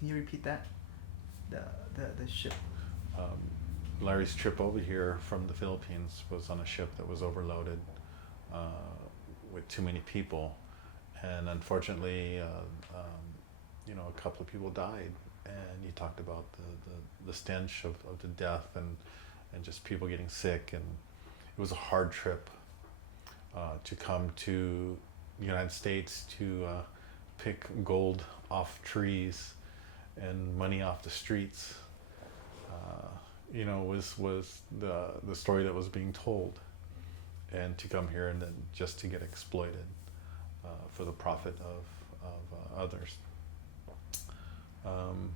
Can you repeat that? The the ship. Um, Larry's trip over here from the Philippines was on a ship that was overloaded uh, with too many people, and unfortunately, a couple of people died. And he talked about the stench of the death and just people getting sick, and it was a hard trip to come to the United States to pick gold off trees and money off the streets. Uh, was the story that was being told, and to come here and then just to get exploited for the profit of others. Um,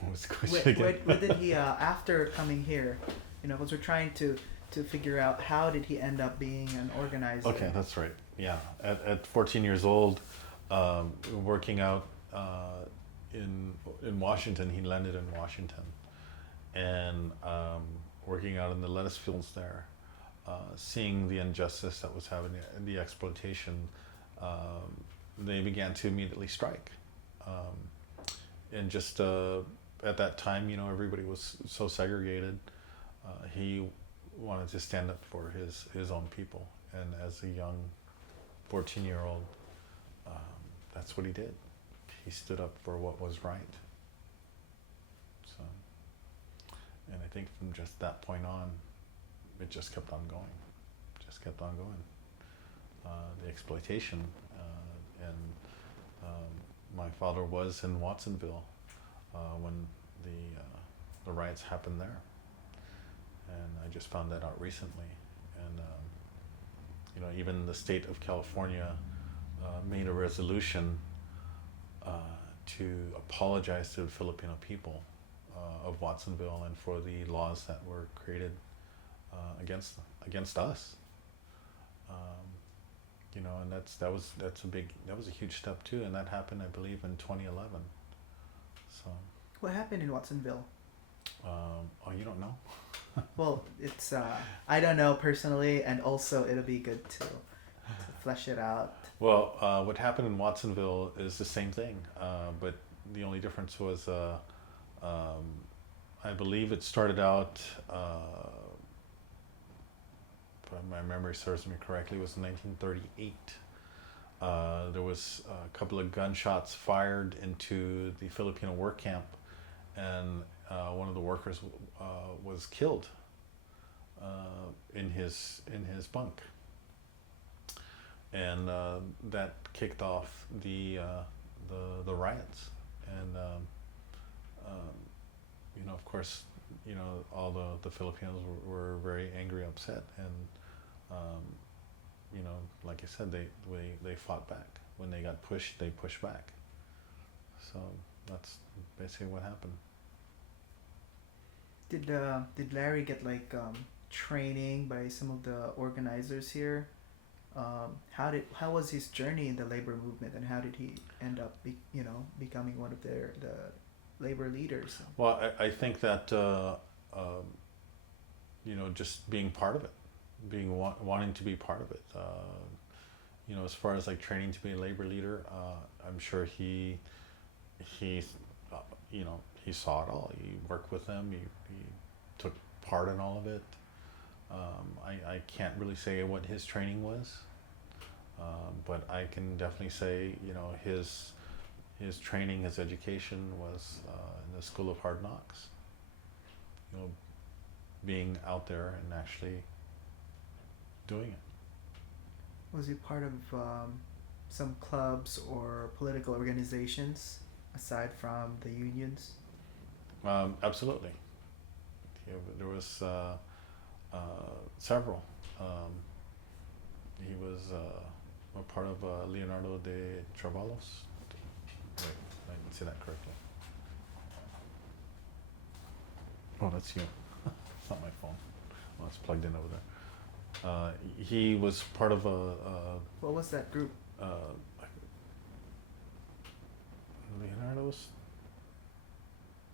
what was the question again? What did he after coming here? Because we're trying to figure out how did he end up being an organizer. Okay, that's right. Yeah, at 14 years old, working out in Washington, he landed in Washington, and working out in the lettuce fields there, seeing the injustice that was happening, the exploitation, they began to immediately strike, and just at that time, everybody was so segregated. He wanted to stand up for his own people, and as a young 14-year-old, that's what he did. He stood up for what was right. So, and I think from just that point on, it just kept on going. The exploitation, and my father was in Watsonville when the riots happened there, and I just found that out recently. And even the state of California made a resolution to apologize to the Filipino people of Watsonville and for the laws that were created against us. And that was a huge step too, and that happened, I believe, in 2011. So. What happened in Watsonville? Oh, you don't know? Well, it's I don't know personally, and also it'll be good to flesh it out. Well, what happened in Watsonville is the same thing, but the only difference was, I believe it started out, if my memory serves me correctly, it was 1938. There was a couple of gunshots fired into the Filipino work camp, and one of the workers was killed in his bunk, and that kicked off the riots. And of course, all the Filipinos were very angry, upset, and like I said, they fought back. When they got pushed, they pushed back. So that's basically what happened. Did Larry get training by some of the organizers here? How was his journey in the labor movement, and how did he end up becoming one of the labor leaders? Well, I think that just being part of it, wanting to be part of it. As far as training to be a labor leader, I'm sure he saw it all. He worked with them. He took part in all of it. I can't really say what his training was, but I can definitely say his training, his education was in the School of Hard Knocks. Being out there and actually doing it. Was he part of some clubs or political organizations aside from the unions? Absolutely. There was several. He was a part of Leonardo de Travalos. Wait, I didn't say that correctly. Oh, that's you. It's not my phone. Well, it's plugged in over there. He was part of What was that group? Leonardo's.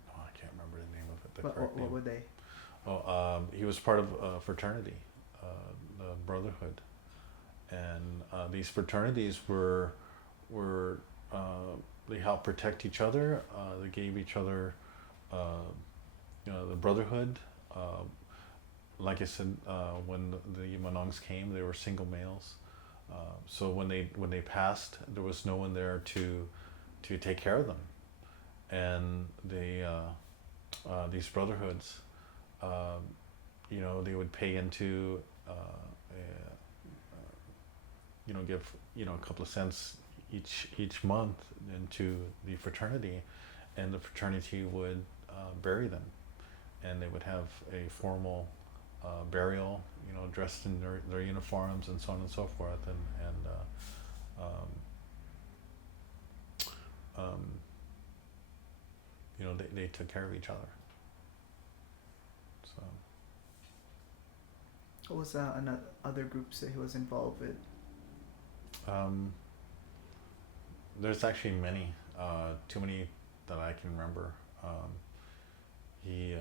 Oh, I can't remember the name of it. What were they? Oh, he was part of a fraternity, the Brotherhood, and these fraternities were they helped protect each other. They gave each other, the brotherhood. Like I said, when the Manongs came, they were single males. So when they passed, there was no one there to take care of them, and they these brotherhoods, they would pay into, give a couple of cents each month into the fraternity, and the fraternity would bury them, and they would have a formal burial, dressed in their uniforms and so on and so forth, and they took care of each other. So. What was other groups that he was involved with? There's actually many, too many that I can remember. He.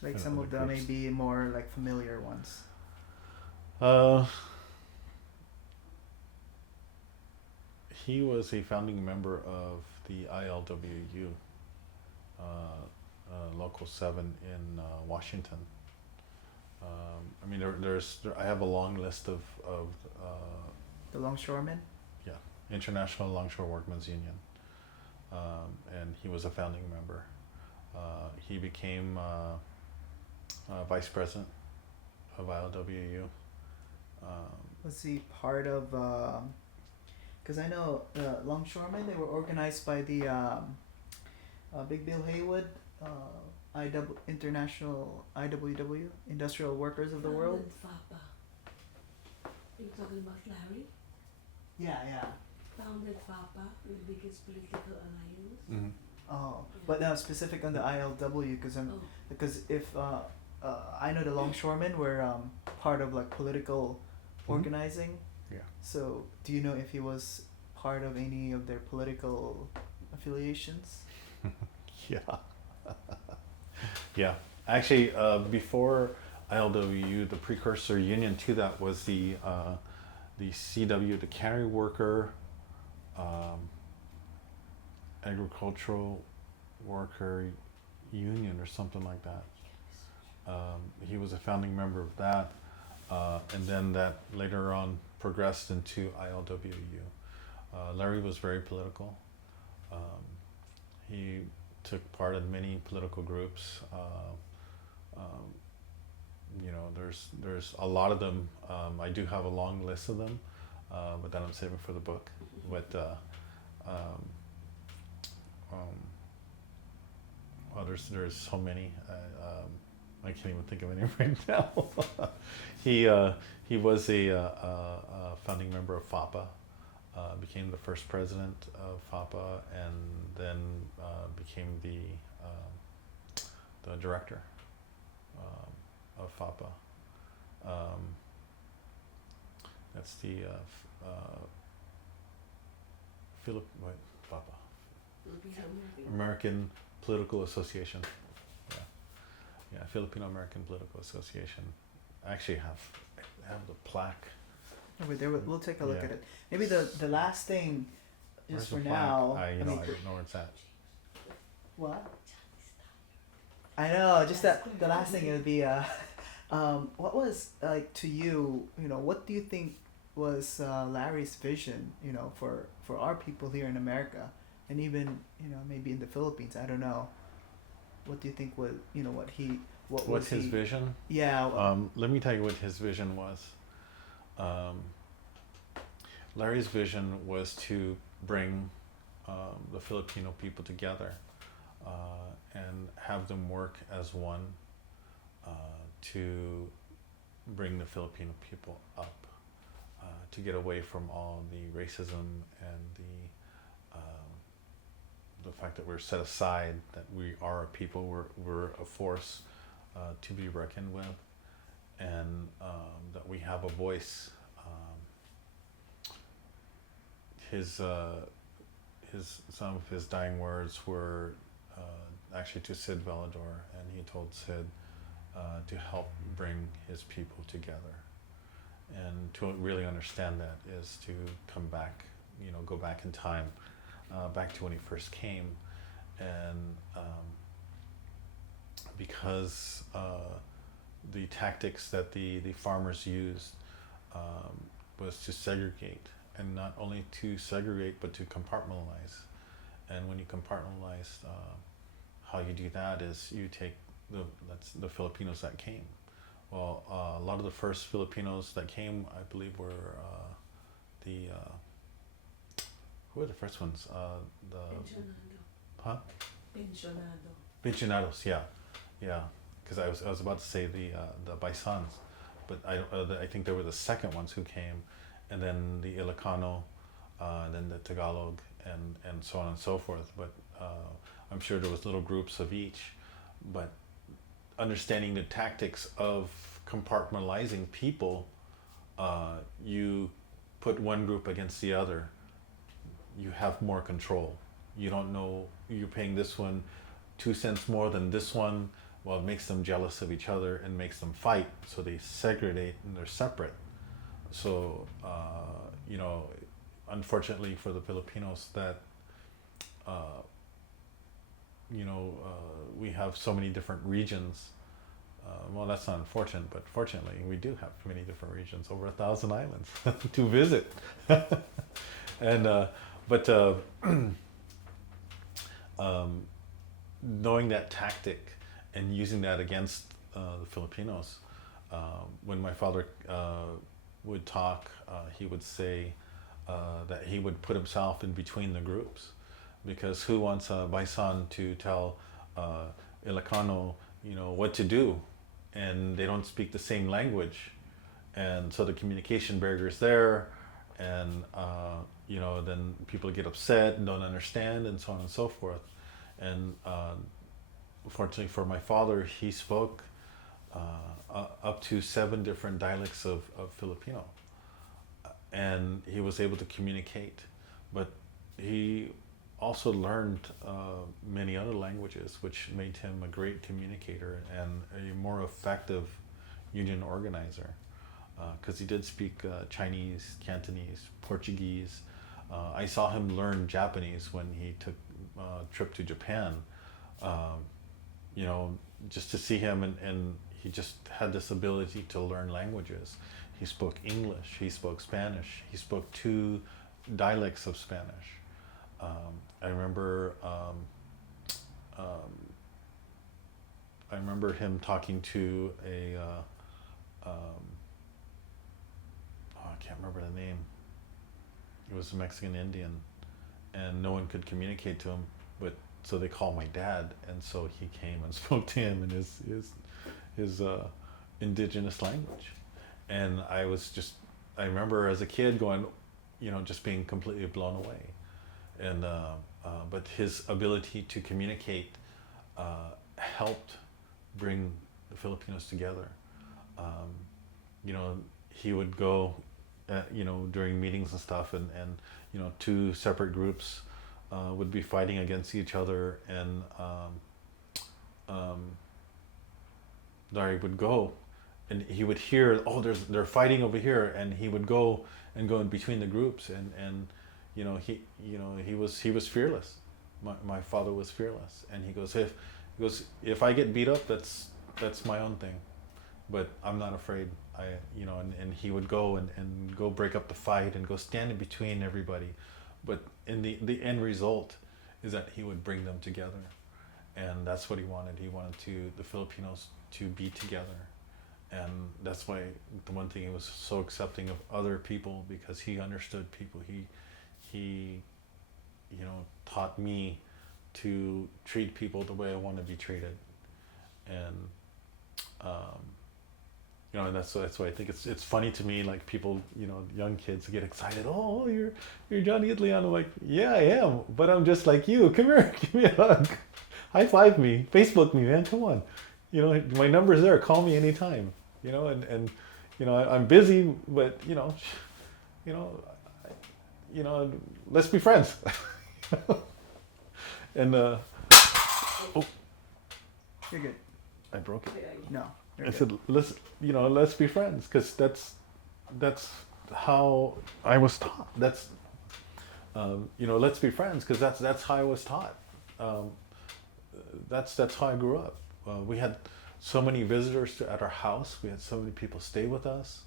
Like some of the maybe more like familiar ones. He was a founding member of the ILWU, Local 7 in Washington. I have a long list of the Longshoremen? Yeah, International Longshore Workmen's Union, and he was a founding member. He became vice president of ILWU. Was he part of? Because I know Longshoremen, they were organized by the Big Bill Haywood, International IWW, Industrial Workers of the World. FAPA. Are you talking about Larry? Yeah. Founded FAPA, the biggest political alliance. Mm-hmm. Oh, but now specific on the ILW, because if I know the Longshoremen were part of like political organizing. Yeah. So do you know if he was part of any of their political affiliations? Yeah. Yeah. Actually, before ILWU, the precursor union to that was the CW, the Cannery Worker, Agricultural Worker Union or something like that. He was a founding member of that, and then that later on progressed into ILWU. Larry was very political. He took part in many political groups. There's a lot of them. I do have a long list of them, but that I'm saving for the book. But there's so many. I can't even think of any right now. He was a founding member of FAPA. Became the first president of FAPA, and then became the director of FAPA. That's the FAPA, American Political Association. Yeah, Filipino American Political Association. I actually have the plaque. We'll take a look at it. Maybe the last thing, just for now. I don't know where it's at. What? I know. Just the last thing, it would be what was like to you? What do you think was Larry's vision? For our people here in America, and even maybe in the Philippines. I don't know. What do you think was What's his vision? Yeah. Let me tell you what his vision was. Larry's vision was to bring the Filipino people together and have them work as one to bring the Filipino people up, to get away from all the racism and the fact that we're set aside, that we are a people, we're a force to be reckoned with, and that we have a voice. Some of his dying words were actually to Sid Velador, and he told Sid to help bring his people together. And to really understand that is to come back, go back in time, back to when he first came. And because the tactics that the farmers used was to segregate, and not only to segregate but to compartmentalize. And when you compartmentalize, how you do that is you take the Filipinos that came. Well, a lot of the first Filipinos that came, I believe, were who were the first ones? Pensionado. Huh? Pensionado. Pensionados, yeah. Because I was about to say the Baisans, but I think they were the second ones who came, and then the Ilocano, and then the Tagalog, and so on and so forth. But I'm sure there was little groups of each, but understanding the tactics of compartmentalizing people, you put one group against the other, you have more control. You don't know, you're paying this one 2 cents more than this one. Well, it makes them jealous of each other and makes them fight, so they segregate and they're separate. So, unfortunately for the Filipinos, that we have so many different regions. Well, that's not unfortunate, but fortunately we do have many different regions, over 1,000 islands to visit. And knowing that tactic and using that against the Filipinos, when my father would talk, he would say that he would put himself in between the groups, because who wants a Baisan to tell Ilocano, what to do, and they don't speak the same language, and so the communication barrier is there, and then people get upset and don't understand, and so on and so forth. And fortunately for my father, he spoke up to 7 different dialects of Filipino, and he was able to communicate. But he also learned many other languages, which made him a great communicator and a more effective union organizer, because he did speak Chinese, Cantonese, Portuguese. I saw him learn Japanese when he took a trip to Japan, just to see him, and he just had this ability to learn languages. He spoke English, he spoke Spanish, he spoke 2 dialects of Spanish. I remember him talking to I can't remember the name. It was a Mexican Indian, and no one could communicate to him, but so they called my dad, and so he came and spoke to him in his indigenous language. And I remember as a kid going, just being completely blown away. And but his ability to communicate helped bring the Filipinos together. He would go, during meetings and stuff, and 2 separate groups would be fighting against each other, and Larry would go, and he would hear, they're fighting over here, and he would go in between the groups, and he was fearless. My father was fearless, and he goes, if I get beat up, that's my own thing, but I'm not afraid. And he would go and go break up the fight and go stand in between everybody, but in the end result is that he would bring them together, and that's what he wanted. He wanted the Filipinos to be together, and that's why the one thing, he was so accepting of other people, because he understood people. He taught me to treat people the way I want to be treated, and and that's why I think it's funny to me, like people, young kids get excited. Oh, you're Johnny Itliong. I'm like, yeah, I am, but I'm just like you. Come here, give me a hug, high five me, Facebook me, man. Come on, my number's there. Call me anytime. And I'm busy, but let's be friends. And oh, You're good. I broke it. No. I said, let's be friends, because that's that's how I was taught. That's let's be friends because that's how I was taught. Um, that's how I grew up. We had so many visitors at our house. We had so many people stay with us.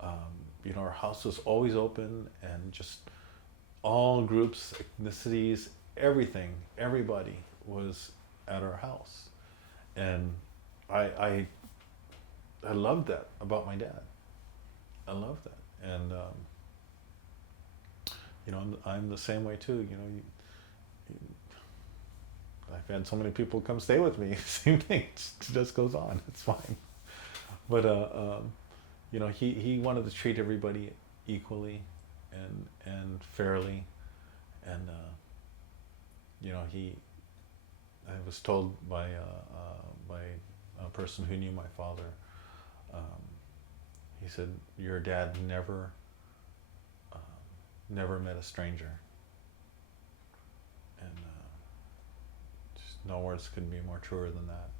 Our house was always open, and just all groups, ethnicities, everything, everybody was at our house, and I I loved that about my dad. I love that, and I'm the same way too. I've had so many people come stay with me. Same thing, it just goes on. It's fine. But he wanted to treat everybody equally and fairly, and he. I was told by a person who knew my father. Um, he said, "Your dad never met a stranger," and just no words could be more truer than that.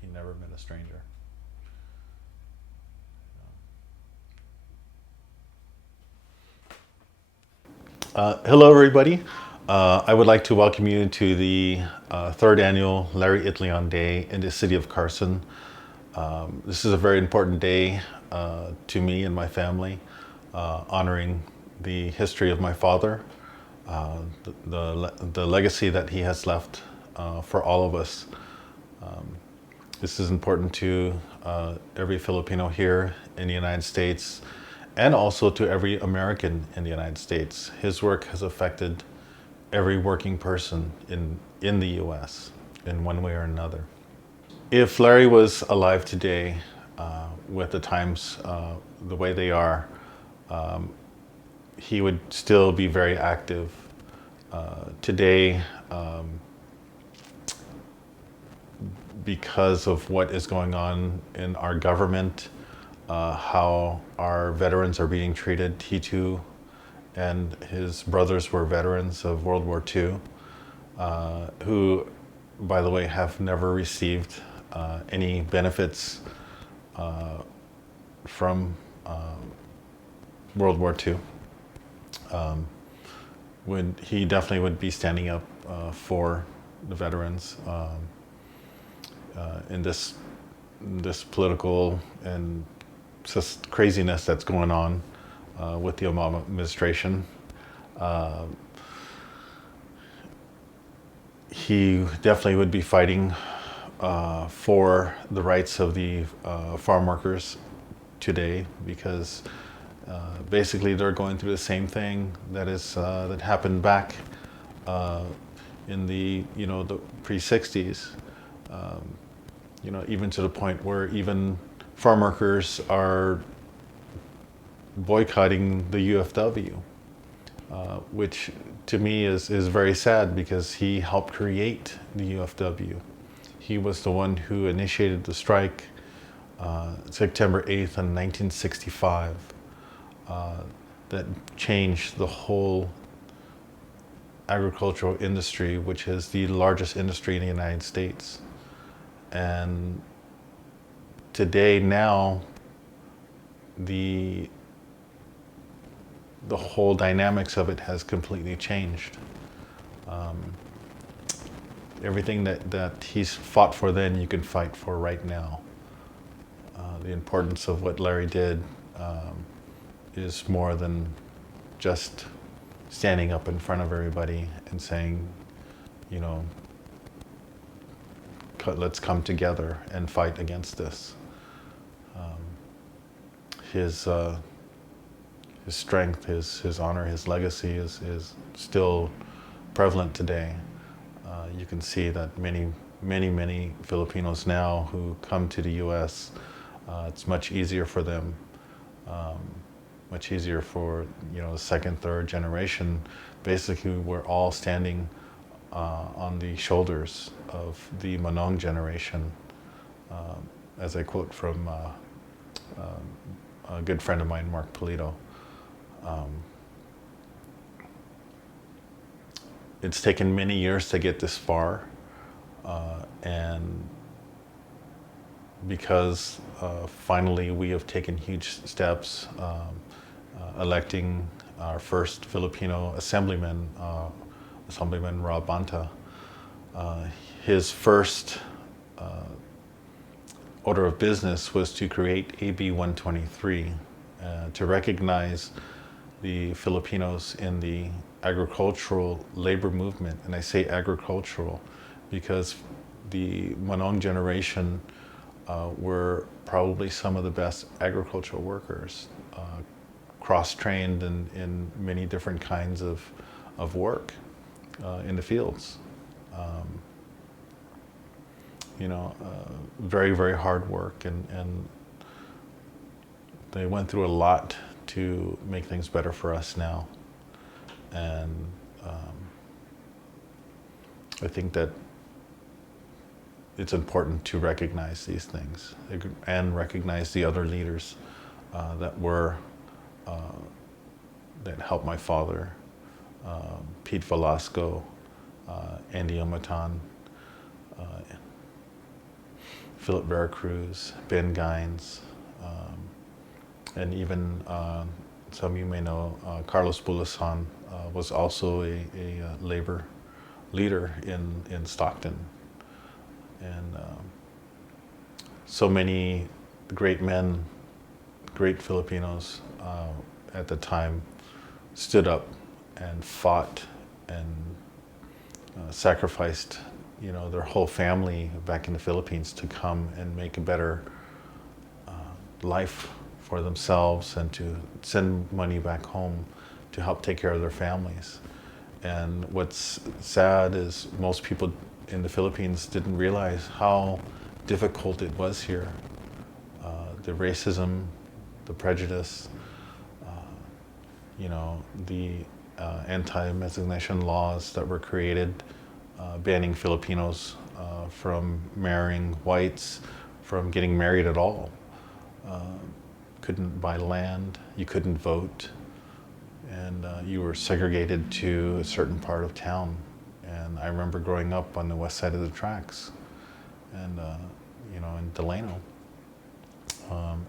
He never met a stranger. Hello, everybody. I would like to welcome you to the third annual Larry Itliong Day in the city of Carson. This is a very important day to me and my family, honoring the history of my father, the legacy that he has left for all of us. This is important to every Filipino here in the United States, and also to every American in the United States. His work has affected every working person in the U.S. in one way or another. If Larry was alive today, with the times the way they are, he would still be very active. Today, because of what is going on in our government, how our veterans are being treated. He too and his brothers were veterans of World War II, who, by the way, have never received any benefits from World War II. He definitely would be standing up for the veterans in this political and just craziness that's going on with the Obama administration. He definitely would be fighting for the rights of the farm workers today, because basically they're going through the same thing that happened back in the pre-60s. Even to the point where even farm workers are boycotting the UFW, which to me is very sad, because he helped create the UFW. He was the one who initiated the strike September 8th in 1965 that changed the whole agricultural industry, which is the largest industry in the United States. And today, now, the whole dynamics of it has completely changed. Everything that he's fought for then, you can fight for right now. The importance of what Larry did is more than just standing up in front of everybody and saying, let's come together and fight against this. His strength, his honor, his legacy is still prevalent today. You can see that many Filipinos now who come to the U.S., it's much easier for them, much easier for the second, third generation. Basically, we're all standing on the shoulders of the Manong generation, as I quote from a good friend of mine, Mark Polito. It's taken many years to get this far, and because finally we have taken huge steps electing our first Filipino assemblyman, Assemblyman Rob Banta. His first order of business was to create AB 123 to recognize the Filipinos in the agricultural labor movement. And I say agricultural because the Manong generation were probably some of the best agricultural workers, cross-trained in many different kinds of work in the fields. Very, very hard work, and they went through a lot to make things better for us now. And I think that it's important to recognize these things and recognize the other leaders that helped my father, Pete Velasco, Andy Umatan, Philip Veracruz, Ben Gines, and even some of you may know Carlos Bulasan was also a labor leader in Stockton. And so many great men, great Filipinos at the time stood up and fought and sacrificed, their whole family back in the Philippines to come and make a better life for themselves and to send money back home to help take care of their families. And what's sad is most people in the Philippines didn't realize how difficult it was here. The racism, the prejudice, the anti-miscegenation laws that were created, banning Filipinos from marrying whites, from getting married at all. Couldn't buy land, you couldn't vote, and you were segregated to a certain part of town. And I remember growing up on the west side of the tracks, and in Delano,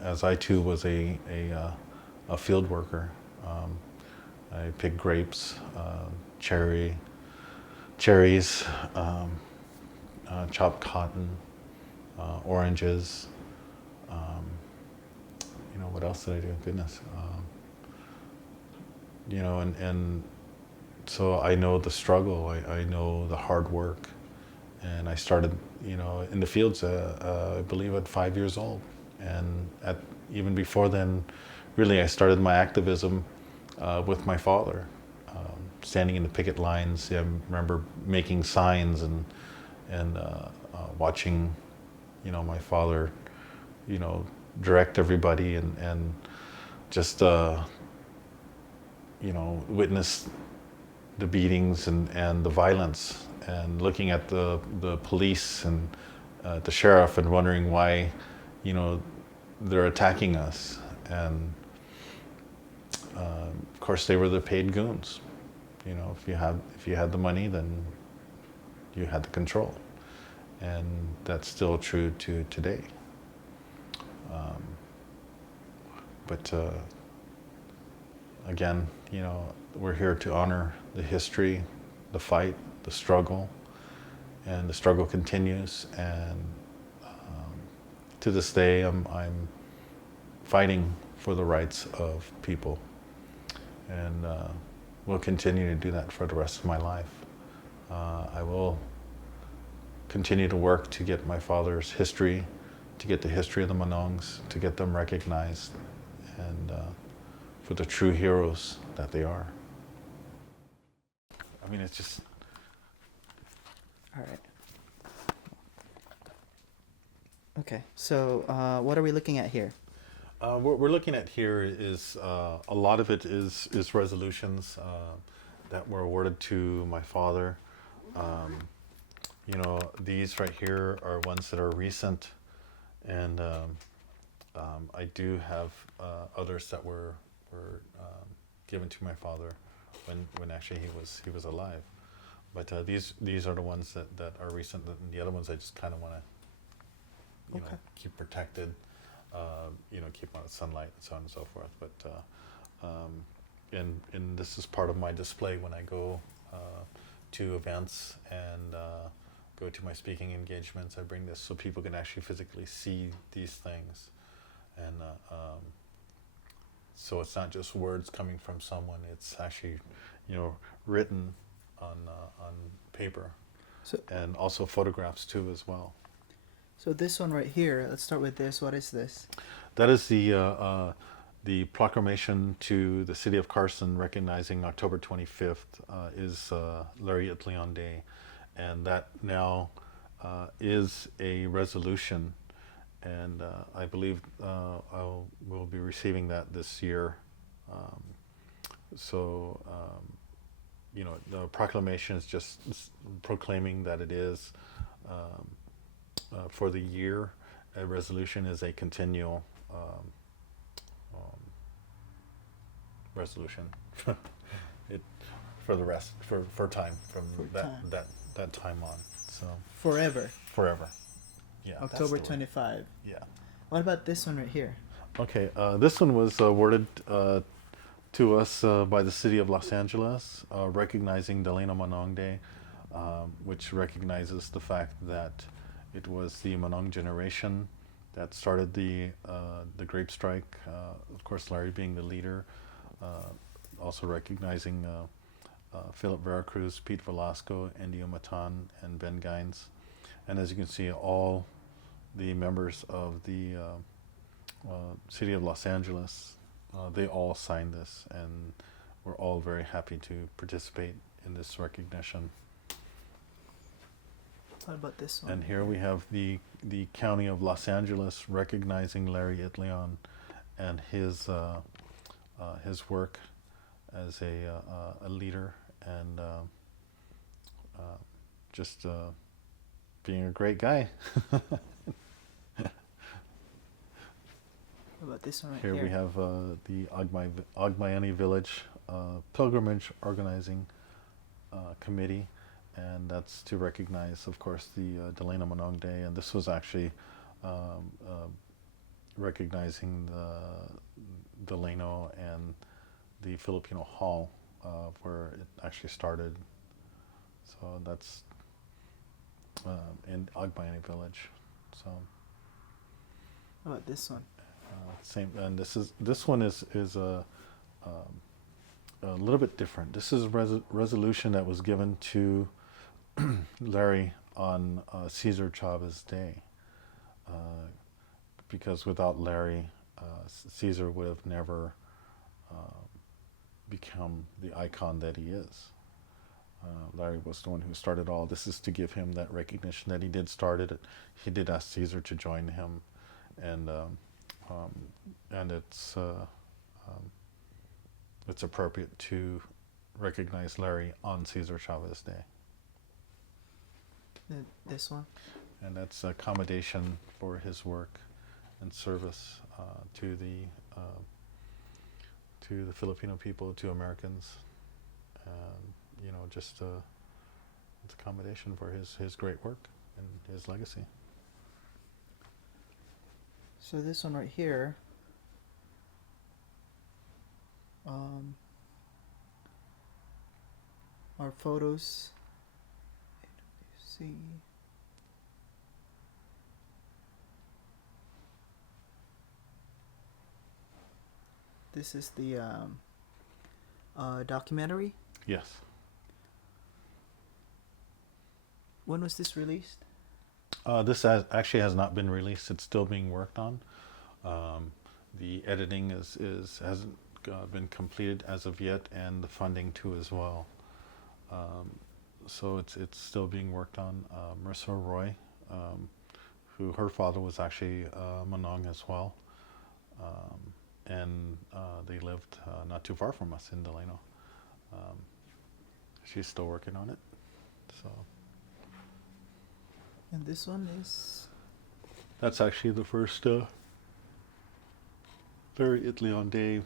as I too was a field worker. I picked grapes, cherries, chopped cotton, oranges. What else did I do? Goodness. And so I know the struggle. I know the hard work, and I started, in the fields. I believe at 5 years old, and even before then, really, I started my activism with my father, standing in the picket lines. I remember making signs and watching, my father, direct everybody and just witness the beatings and the violence, and looking at the police and the sheriff and wondering why, they're attacking us. And of course, they were the paid goons. If you had the money, then you had the control, and that's still true to today. But again, we're here to honor the history, the fight, the struggle, and the struggle continues. And to this day, I'm fighting for the rights of people, and will continue to do that for the rest of my life. I will continue to work to get my father's history, to get the history of the Manongs, to get them recognized, and for the true heroes that they are. I mean, it's just... All right. Okay, so what are we looking at here? What we're looking at here is a lot of it is resolutions that were awarded to my father. These right here are ones that are recent, and I do have others that were given to my father when actually he was alive. But these are the ones that are recent. The other ones I just kind of want to you know, Okay. keep protected, you know, keep out of sunlight and so on and so forth. But and this is part of my display when I go to events and go to my speaking engagements. I bring this so people can actually physically see these things, and so it's not just words coming from someone. It's actually, you know, written on paper, So and also photographs too as well. so this one right here. Let's start with this. What is this? That is the proclamation to the city of Carson recognizing October 25th is Larry Itliong Day, and that now is a resolution, and I believe we'll be receiving that this year. Um, so you know, the proclamation is just proclaiming that it is for the year. A resolution is a continual resolution. It for the rest for time from For that time. that time on. So Forever. forever. Yeah. that's October the word. 25. Yeah. What about this one right here? Okay. This one was awarded to us by the city of Los Angeles, recognizing Delano Manong Day, which recognizes the fact that it was the Manong generation that started the Grape Strike. Of course, Larry being the leader. Also recognizing Philip Veracruz, Pete Velasco, Indio Matan, and Ben Gines. And as you can see, all the members of the city of Los Angeles, they all signed this, and we're all very happy to participate in this recognition. What about this one? And here we have the county of Los Angeles recognizing Larry Itliong and his work as a leader, and just being a great guy. What about this one right Here here? we have the Agmayani Village Pilgrimage Organizing Committee, and that's to recognize, of course, the Delano Manong Day, and this was actually recognizing the Delano and the Filipino Hall where it actually started. So that's in Agbayani Village. So What about this one? same, and this one is a little bit different. This is a resolution that was given to Larry on Cesar Chavez Day, because without Larry, Cesar would have never become the icon that he is. Larry was the one who started all. This is to give him that recognition that he did start it. He did ask Cesar to join him, and it's appropriate to recognize Larry on Cesar Chavez Day. This one? And that's accommodation for his work and service to the Filipino people, to Americans. You know, just it's accommodation for his great work and his legacy. So this one right here. Our photos. See. This is the documentary. Yes. When was this released? This actually has not been released. It's still being worked on. The editing hasn't been completed as of yet, and the funding too as well. So it's still being worked on. Marissa Roy, who her father was actually Manong as well, and they lived not too far from us in Delano. She's still working on it. So. And this one is. That's actually the first Larry Itliong Day.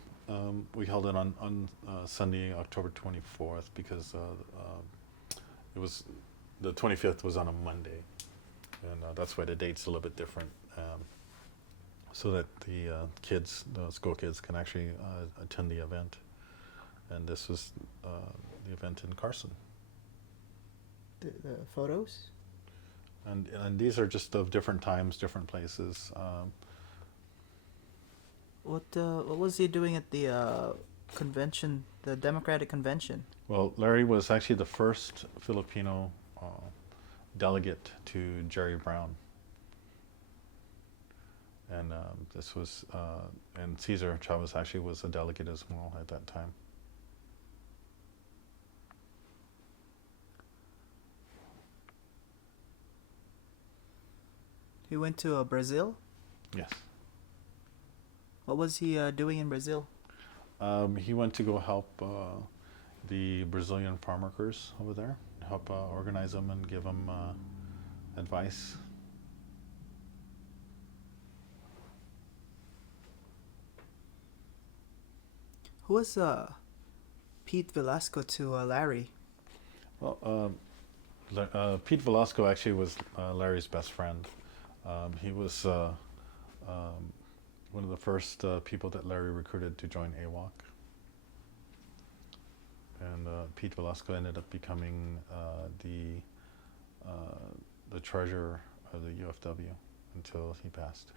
We held it on Sunday, October 24th, because it was the 25th was on a Monday, and that's why the date's a little bit different. so that the kids, the school kids, can actually attend the event. And this was the event in Carson. The photos. And these are just of different times, different places. What was he doing at the convention, the Democratic convention? Well, Larry was actually the first Filipino delegate to Jerry Brown. And this was, and Cesar Chavez actually was a delegate as well at that time. He went to Brazil? Yes. What was he doing in Brazil? He went to go help the Brazilian farm workers over there, help organize them and give them advice. Who was Pete Velasco to Larry? Well, Pete Velasco actually was Larry's best friend. He was one of the first people that Larry recruited to join AWOC. And Pete Velasco ended up becoming the treasurer of the UFW until he passed.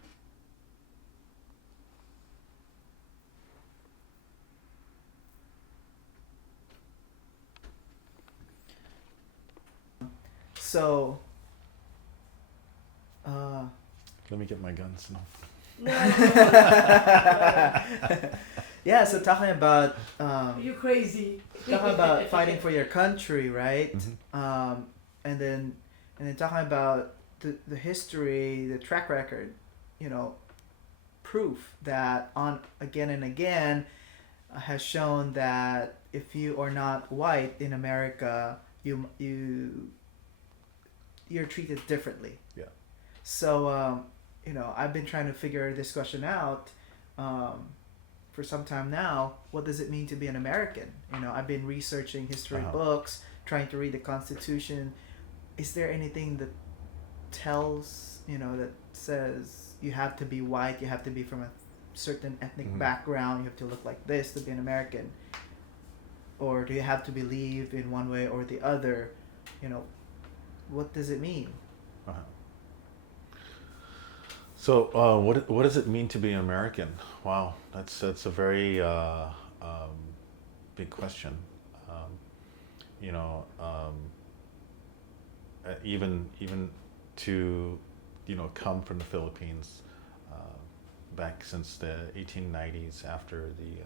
So, Let me get my guns now. yeah. So talking about You crazy. talking about fighting for your country, right? Mm-hmm. And then talking about the history, the track record, proof that on again and again has shown that if you are not white in America, you're treated differently. Yeah. So I've been trying to figure this question out for some time now. What does it mean to be an American? I've been researching history books, trying to read the Constitution. Is there anything that tells, that says you have to be white, you have to be from a certain ethnic background, you have to look like this to be an American? Or do you have to believe in one way or the other? What does it mean? So, what does it mean to be an American? Wow, that's a very big question. Even to come from the Philippines back since the 1890s, after the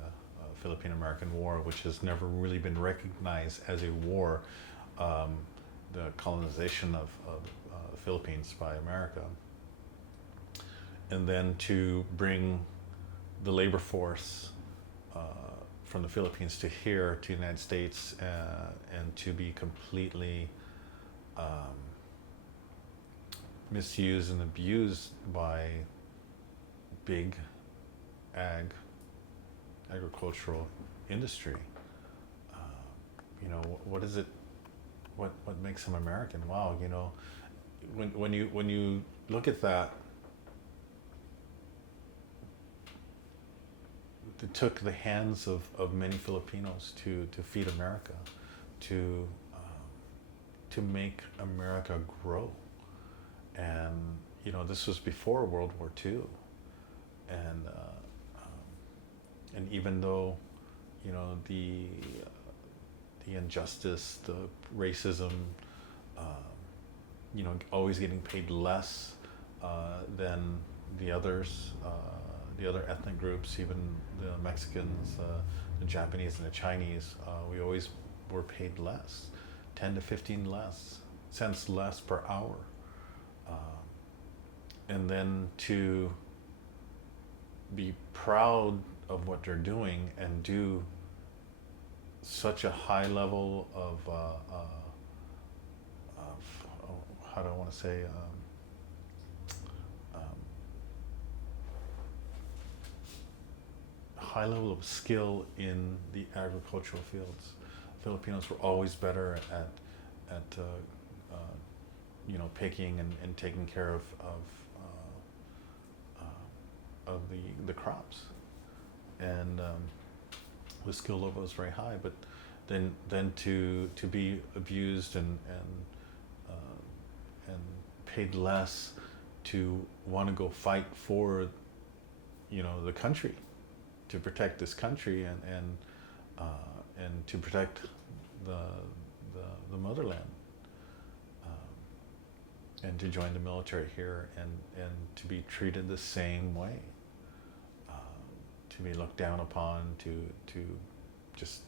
Filipino American War, which has never really been recognized as a war, the colonization of the Philippines by America. And then to bring the labor force from the Philippines to here, to the United States, and to be completely misused and abused by big agricultural industry. What is it? What makes them American? Wow, when you look at that. It took the hands of many Filipinos to feed America, to make America grow, and this was before World War II, and even though the injustice, the racism, always getting paid less than the others. The other ethnic groups, even the Mexicans, the Japanese, and the Chinese, we always were paid less, 10 to 15 cents less per hour. And then to be proud of what they're doing and do such a high level of how do I want to say, high level of skill in the agricultural fields. Filipinos were always better at picking and taking care of the crops, and the skill level was very high. But then to be abused and paid less to want to go fight for, the country, to protect this country and to protect the motherland, and to join the military here and to be treated the same way, to be looked down upon, to just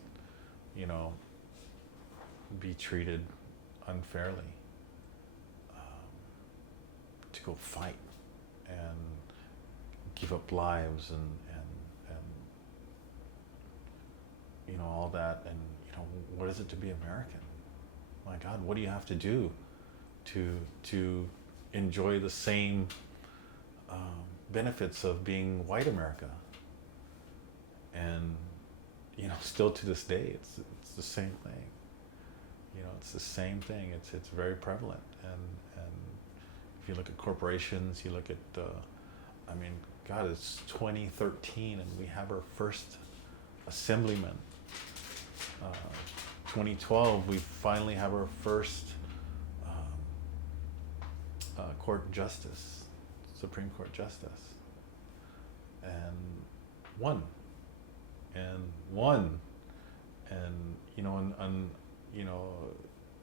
be treated unfairly, to go fight and give up lives and all that, and what is it to be American? My God, what do you have to do to enjoy the same benefits of being white America? And still to this day, it's the same thing. It's the same thing. It's very prevalent. And if you look at corporations, you look at God, it's 2013 and we have our first assemblyman. 2012, we finally have our first court justice, Supreme Court justice, and one,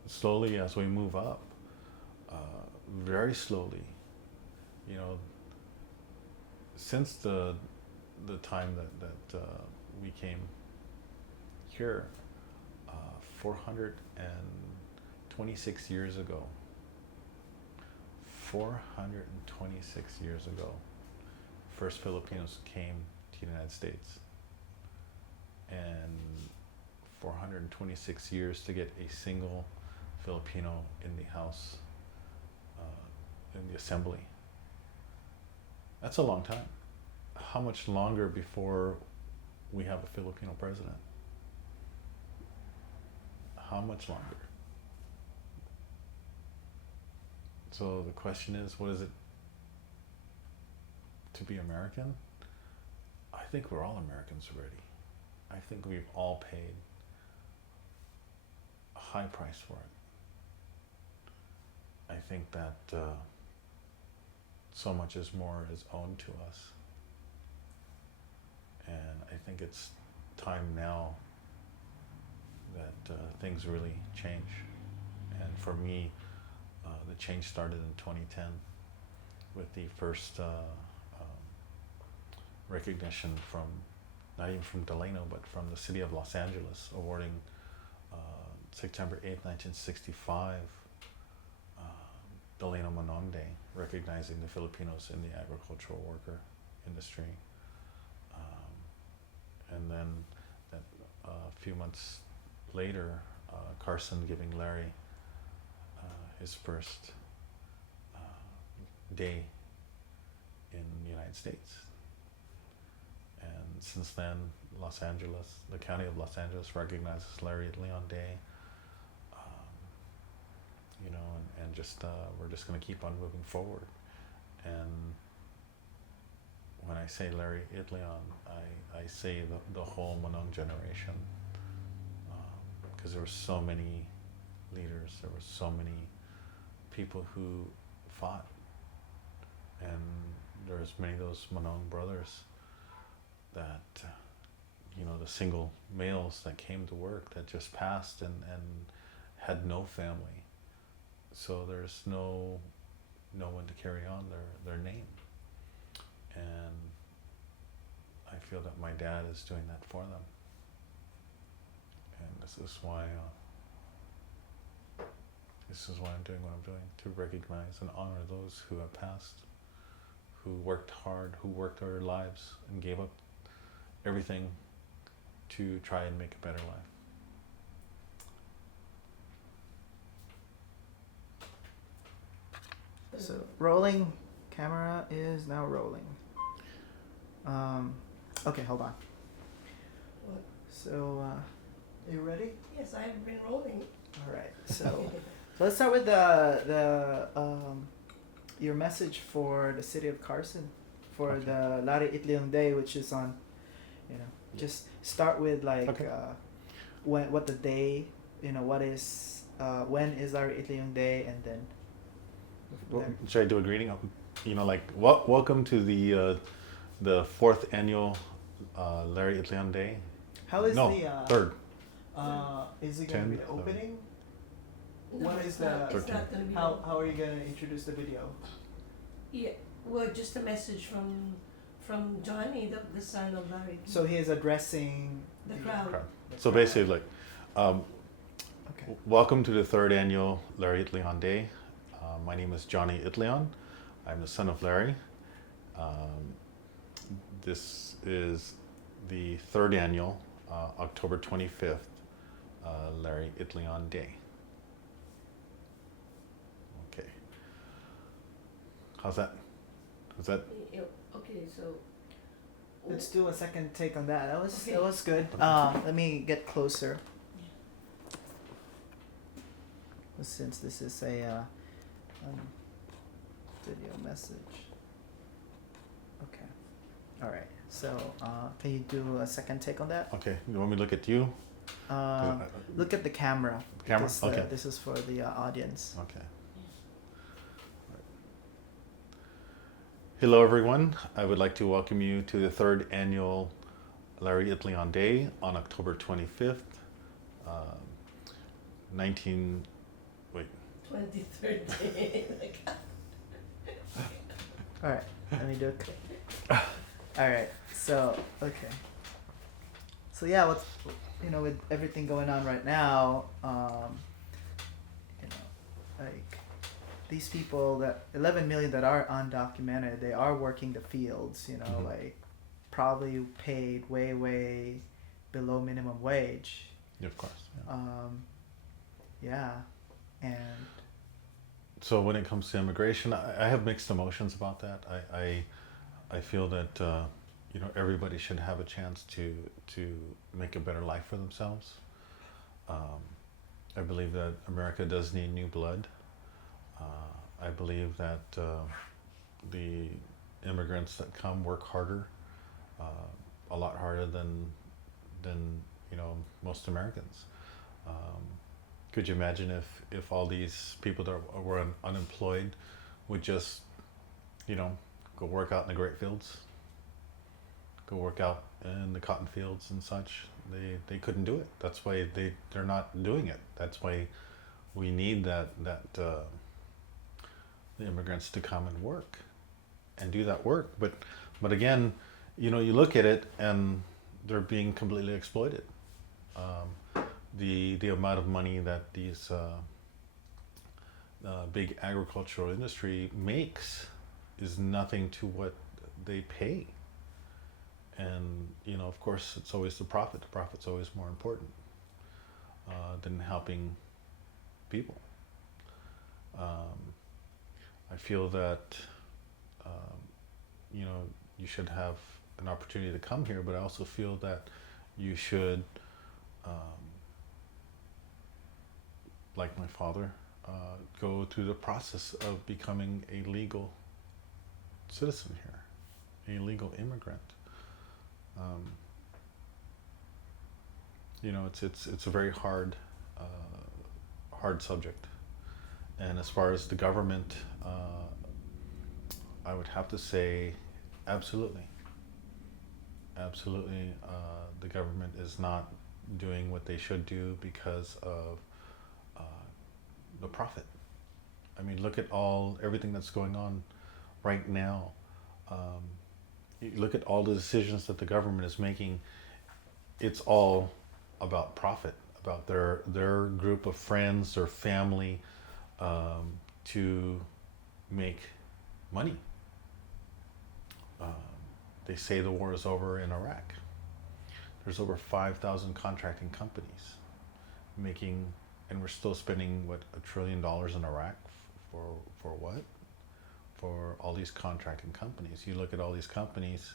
slowly as we move up, very slowly, since the time that we came here, 426 years ago. 426 years ago, first Filipinos came to the United States, and 426 years to get a single Filipino in the House, in the Assembly. That's a long time. How much longer before we have a Filipino president? How much longer? So the question is, what is it to be American? I think we're all Americans already. I think we've all paid a high price for it. I think that so much is more is owned to us. And I think it's time now that things really change. And for me, the change started in 2010 with the first recognition from, not even from Delano, but from the city of Los Angeles, awarding September 8th, 1965, Delano Manong Day, recognizing the Filipinos in the agricultural worker industry. And then a few months later, Carson giving Larry his first day in the United States. And since then, Los Angeles, the county of Los Angeles recognizes Larry Itliong Day, and just we're just going to keep on moving forward. And when I say Larry Itliong, I say the whole Manong generation, because there were so many leaders, there were so many people who fought, and there's many of those Manong brothers that, the single males that came to work that just passed and had no family. So there's no one to carry on their name. And I feel that my dad is doing that for them. And this is why I'm doing what I'm doing, to recognize and honor those who have passed, who worked hard, who worked their lives and gave up everything to try and make a better life. So rolling camera is now rolling. Okay, hold on. What? So, are you ready? Yes, I have been rolling. All right. So let's start with the your message for the city of Carson for Okay. the Larry Itliong Day, which is on, just start with like Okay. what the day, what is when is Larry Itliong Day, and then. Well, should I do a greeting? Like welcome to the fourth annual Larry Itliong Day. How is no, the third. is it gonna be the 10th, opening? No, What it's is not, the- it's not gonna be. How are you gonna introduce the video? Yeah, well, just a message from Johnny, the son of Larry. So he is addressing The crowd. Crowd. the So crowd. basically, like, Okay. welcome to the third annual Larry Itliong Day. My name is Johnny Itliong. I'm the son of Larry. This is the third annual October 25th Larry Itliong Day. Okay. How's that? Is that Yeah, okay, so. Let's do a second take on that. That was Okay. that was good. Let me get closer. Since this is a video message. Okay. All right. So can you do a second take on that? okay? You want me to look at you? Look at the camera. Camera? Because, Okay. This is for the audience. Okay. Hello, everyone. I would like to welcome you to the third annual Larry Itliong Day on October 25th, 23rd day. All right. Let me do it. All right. So okay. So yeah, what's with everything going on right now, like these people, that 11 million that are undocumented, they are working the fields. Mhm. Like probably paid way below minimum wage. Yeah, of course. Yeah. Yeah, and So when it comes to immigration, I have mixed emotions about that. I feel that everybody should have a chance to make a better life for themselves. I believe that America does need new blood. I believe that the immigrants that come work harder, a lot harder than most Americans. Could you imagine if all these people that were unemployed would just, go work out in the grape fields, go work out in the cotton fields and such? They couldn't do it. That's why they're not doing it. That's why we need the immigrants to come and work and do that work. But again, you look at it and they're being completely exploited. The amount of money that these big agricultural industry makes is nothing to what they pay. And of course, it's always the profit. The profit's always more important than helping people. I feel that you should have an opportunity to come here, but I also feel that you should, like my father, go through the process of becoming a legal citizen here, a legal immigrant. It's a very hard subject. And as far as the government, I would have to say, absolutely. The government is not doing what they should do because of the profit. I mean, look at everything that's going on right now. You look at all the decisions that the government is making. It's all about profit, about their group of friends, their family, to make money. They say the war is over in Iraq. There's over 5,000 contracting companies making, and we're still spending $1 trillion in Iraq for what? For all these contracting companies. You look at all these companies,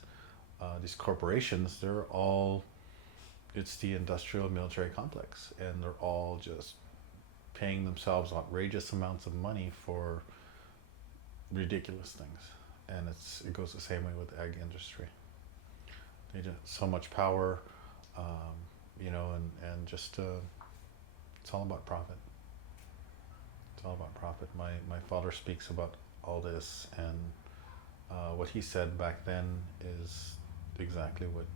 these corporations, it's the industrial military complex, and they're all just paying themselves outrageous amounts of money for ridiculous things. and it goes the same way with the ag industry. They just so much power, and just it's all about profit. It's all about profit. My father speaks about all this, and what he said back then is exactly what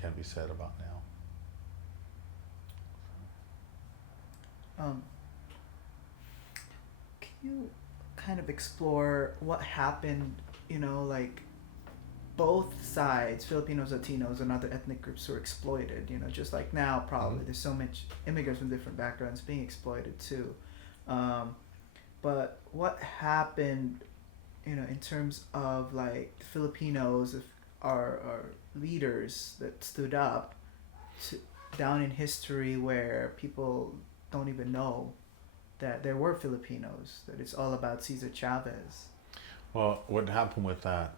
can be said about now. Can you kind of explore what happened, like both sides, Filipinos, Latinos, and other ethnic groups were exploited, just like now probably. Mhm. There's so much immigrants from different backgrounds being exploited too. But what happened, in terms of like the Filipinos, if our leaders that stood up to, down in history where people don't even know that there were Filipinos, that it's all about Cesar Chavez. Well, what happened with that?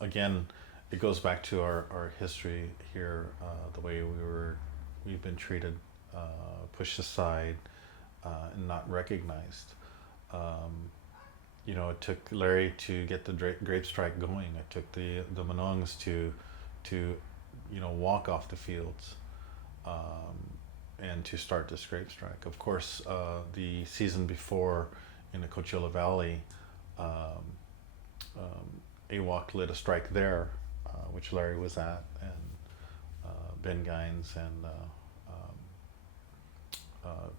Again, it goes back to our history here, the way we've been treated, pushed aside, and not recognized. It took Larry to get the grape strike going. It took the Manongs to walk off the fields, and to start this grape strike. Of course, the season before in the Coachella Valley, AWOC led a strike there, which Larry was at, and Ben Gines and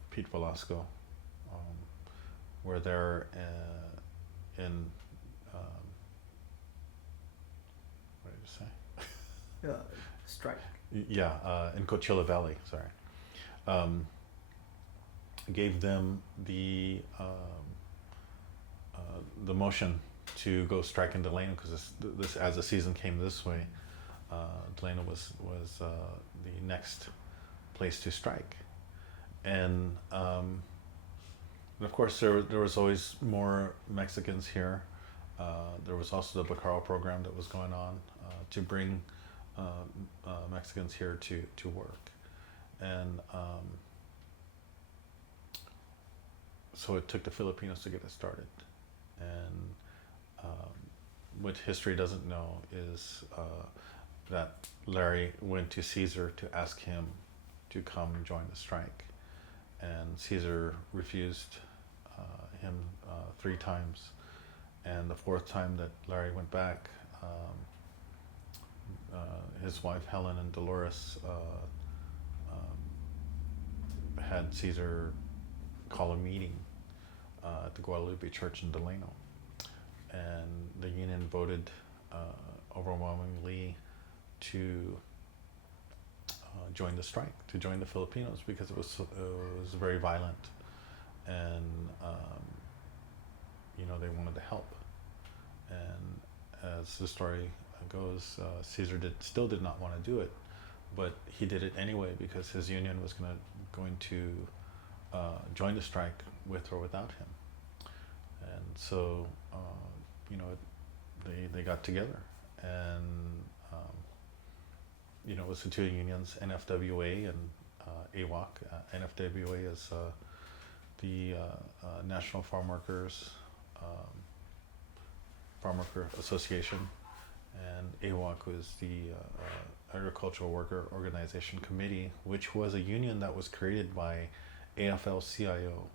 Pete Velasco were there in what did you say? Strike. Yeah, in Coachella Valley. Sorry. Gave them the motion to go strike in Delano, because this as the season came this way, Delano was the next place to strike, and of course there was always more Mexicans here. There was also the Bacaro program that was going on to bring Mexicans here to work, and so it took the Filipinos to get it started. And what history doesn't know is that Larry went to Caesar to ask him to come join the strike, and Caesar refused him 3 times, and the 4th time that Larry went back, his wife Helen and Dolores had Caesar call a meeting at the Guadalupe Church in Delano, and the union voted overwhelmingly to join the strike, to join the Filipinos, because it was very violent, and they wanted to help. And as the story goes, Caesar still did not want to do it, but he did it anyway because his union was going to join the strike with or without him. And so they got together, and it was the 2 unions, NFWA and AWOC. NFWA is the National Farm Worker Association, and AWOC was the Agricultural Worker Organization Committee, which was a union that was created by AFL-CIO.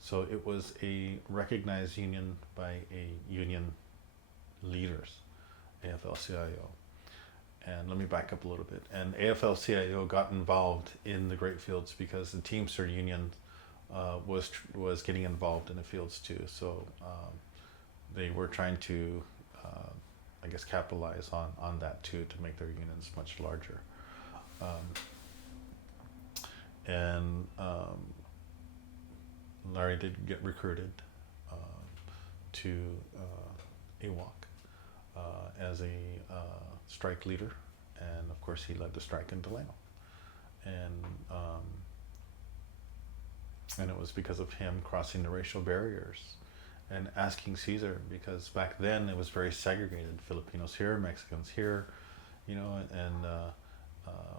So it was a recognized union by a union leaders, AFL-CIO. And let me back up a little bit. And AFL-CIO got involved in the grape fields because the Teamster Union was getting involved in the fields too. So they were trying to, capitalize on that too, to make their unions much larger. Larry did get recruited to AWOC as a strike leader, and of course he led the strike in Delano, and it was because of him crossing the racial barriers and asking Caesar, because back then it was very segregated, Filipinos here, Mexicans here, and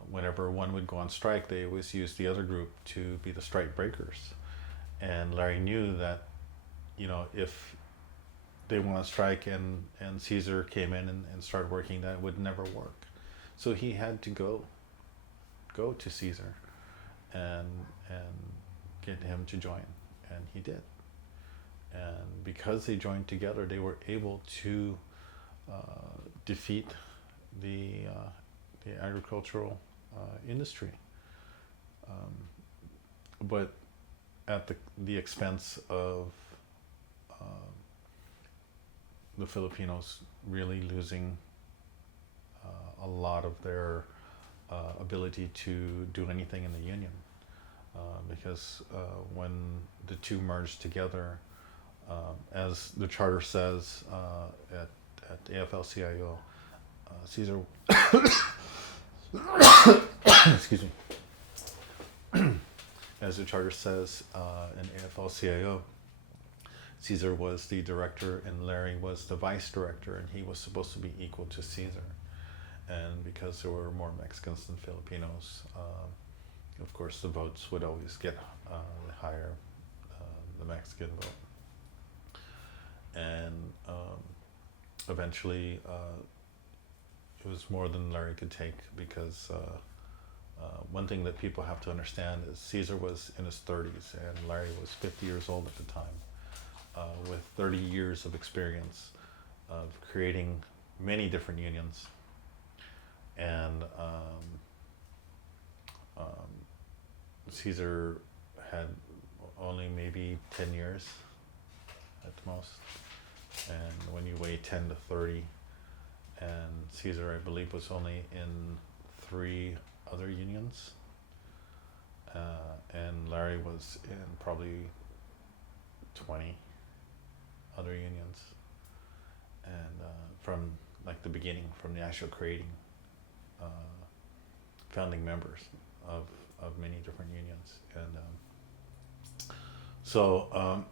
whenever one would go on strike, they always used the other group to be the strike breakers. And Larry knew that, if they went on strike, and Caesar came in and started working, that it would never work. So he had to go to Caesar and get him to join, and he did. And because they joined together, they were able to defeat the agricultural industry, but at the expense of the Filipinos really losing a lot of their ability to do anything in the union, because when the two merged together, as the charter says at AFL-CIO, Caesar excuse me, as the charter says in AFL-CIO, Caesar was the director and Larry was the vice director, and he was supposed to be equal to Caesar. And because there were more Mexicans than Filipinos, of course the votes would always get higher, the Mexican vote. And eventually it was more than Larry could take, because one thing that people have to understand is Caesar was in his 30s and Larry was 50 years old at the time, with 30 years of experience of creating many different unions. And Caesar had only maybe 10 years at the most. And when you weigh 10 to 30, and Caesar, I believe, was only in 3 other unions, and Larry was in probably 20 other unions, and from like the beginning, from the actual creating, founding members of many different unions. And so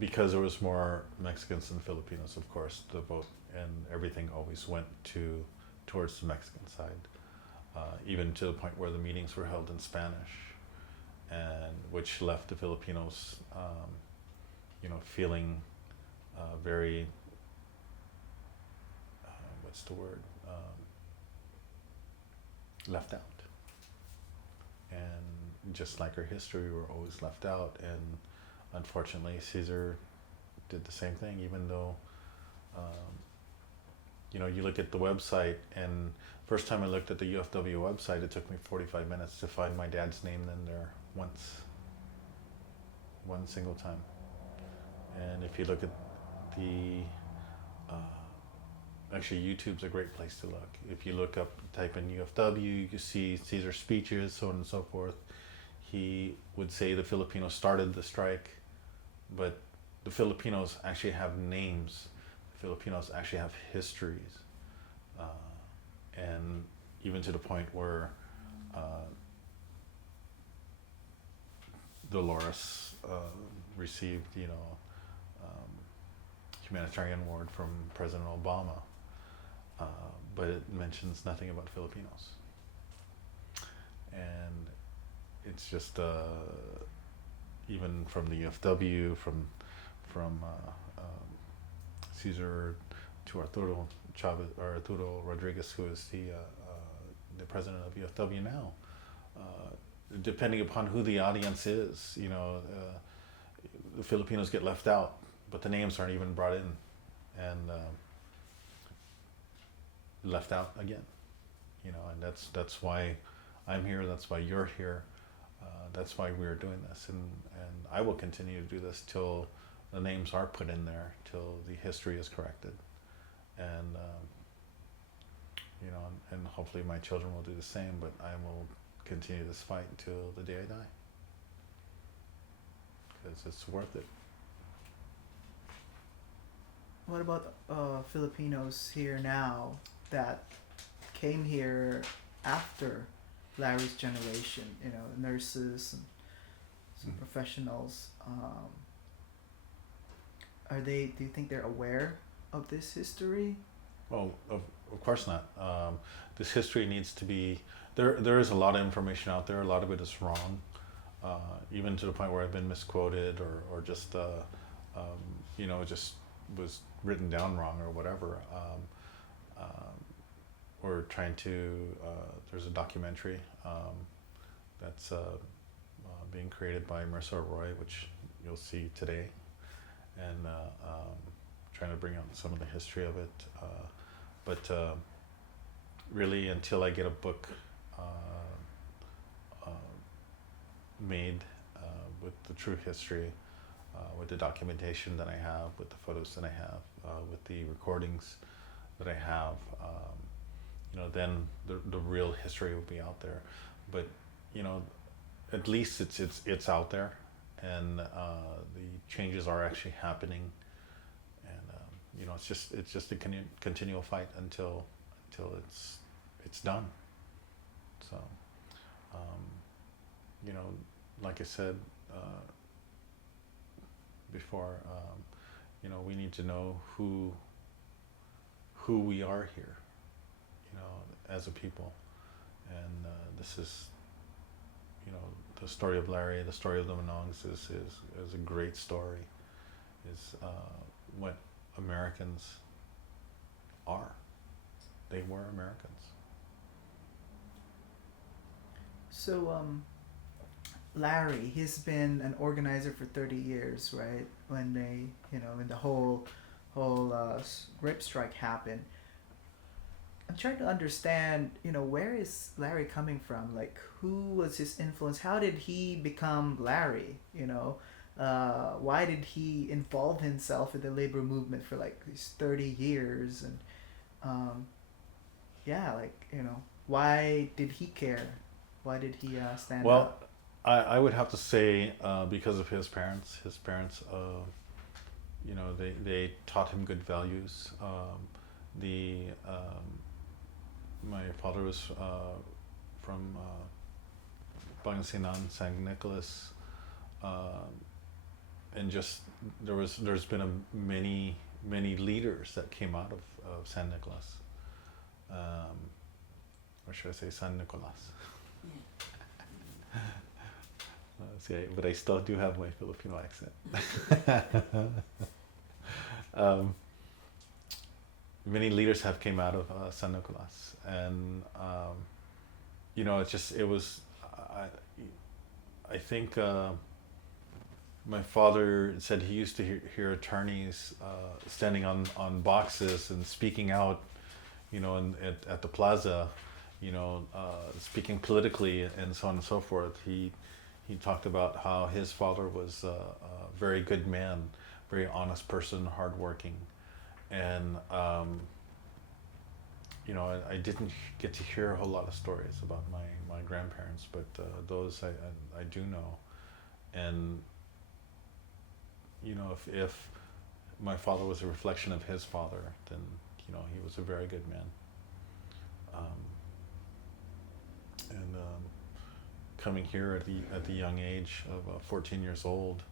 because there was more Mexicans than Filipinos, of course the vote and everything always went towards the Mexican side, even to the point where the meetings were held in Spanish, and which left the Filipinos feeling very what's the word, left out. And just like our history, we were always left out. And unfortunately Caesar did the same thing, even though you look at the website, and first time I looked at the UFW website, it took me 45 minutes to find my dad's name in there one single time. And if you look at the actually YouTube's a great place to look. If you look up, type in UFW, you can see Caesar's speeches, so on and so forth. He would say the Filipinos started the strike, but the Filipinos actually have names. The Filipinos actually have histories, and even to the point where Dolores received, humanitarian award from President Obama, but it mentions nothing about Filipinos. And it's just even from the UFW, from Caesar to Arturo Chavez, or Arturo Rodriguez, who is the president of UFW now. Depending upon who the audience is, the Filipinos get left out, but the names aren't even brought in, and left out again. And that's why I'm here. That's why you're here. That's why we're doing this, and I will continue to do this till the names are put in there, till the history is corrected, and and hopefully my children will do the same. But I will continue this fight until the day I die, because it's worth it. What about Filipinos here now that came here after Larry's generation? Nurses and some professionals. Do you think they're aware of this history? Well, of course not. This history needs to be there. There is a lot of information out there. A lot of it is wrong, even to the point where I've been misquoted or just just was written down wrong or whatever. We're trying to. There's a documentary that's being created by Mercer Roy, which you'll see today, and trying to bring out some of the history of it. But really, until I get a book made with the true history, with the documentation that I have, with the photos that I have, with the recordings that I have, then the real history will be out there. But at least it's out there, and the changes are actually happening, and it's just a continual fight until it's done. So like I said before, we need to know who we are here, as a people, and this is, the story of Larry, the story of the Manongs is a great story. Is what Americans are. They were Americans. So, Larry, he's been an organizer for 30 years, right? When they, when the whole grape strike happened. I'm trying to understand, where is Larry coming from? Like, who was his influence? How did he become Larry? Why did he involve himself in the labor movement for like these 30 years? And, why did he care? Why did he stand up? I would have to say because of his parents. His parents, they taught him good values. My father was from Pangasinan, San Nicolas, and just there's been many leaders that came out of San Nicolas, or should I say San Nicolas? See, but I still do have my Filipino accent. Many leaders have came out of San Nicolas, and I think my father said he used to hear attorneys standing on boxes and speaking out, at the plaza, speaking politically and so on and so forth. He talked about how his father was a very good man, very honest person, hardworking. And I didn't get to hear a whole lot of stories about my grandparents, but those I do know. And if my father was a reflection of his father, then he was a very good man. And coming here at the young age of 14 years old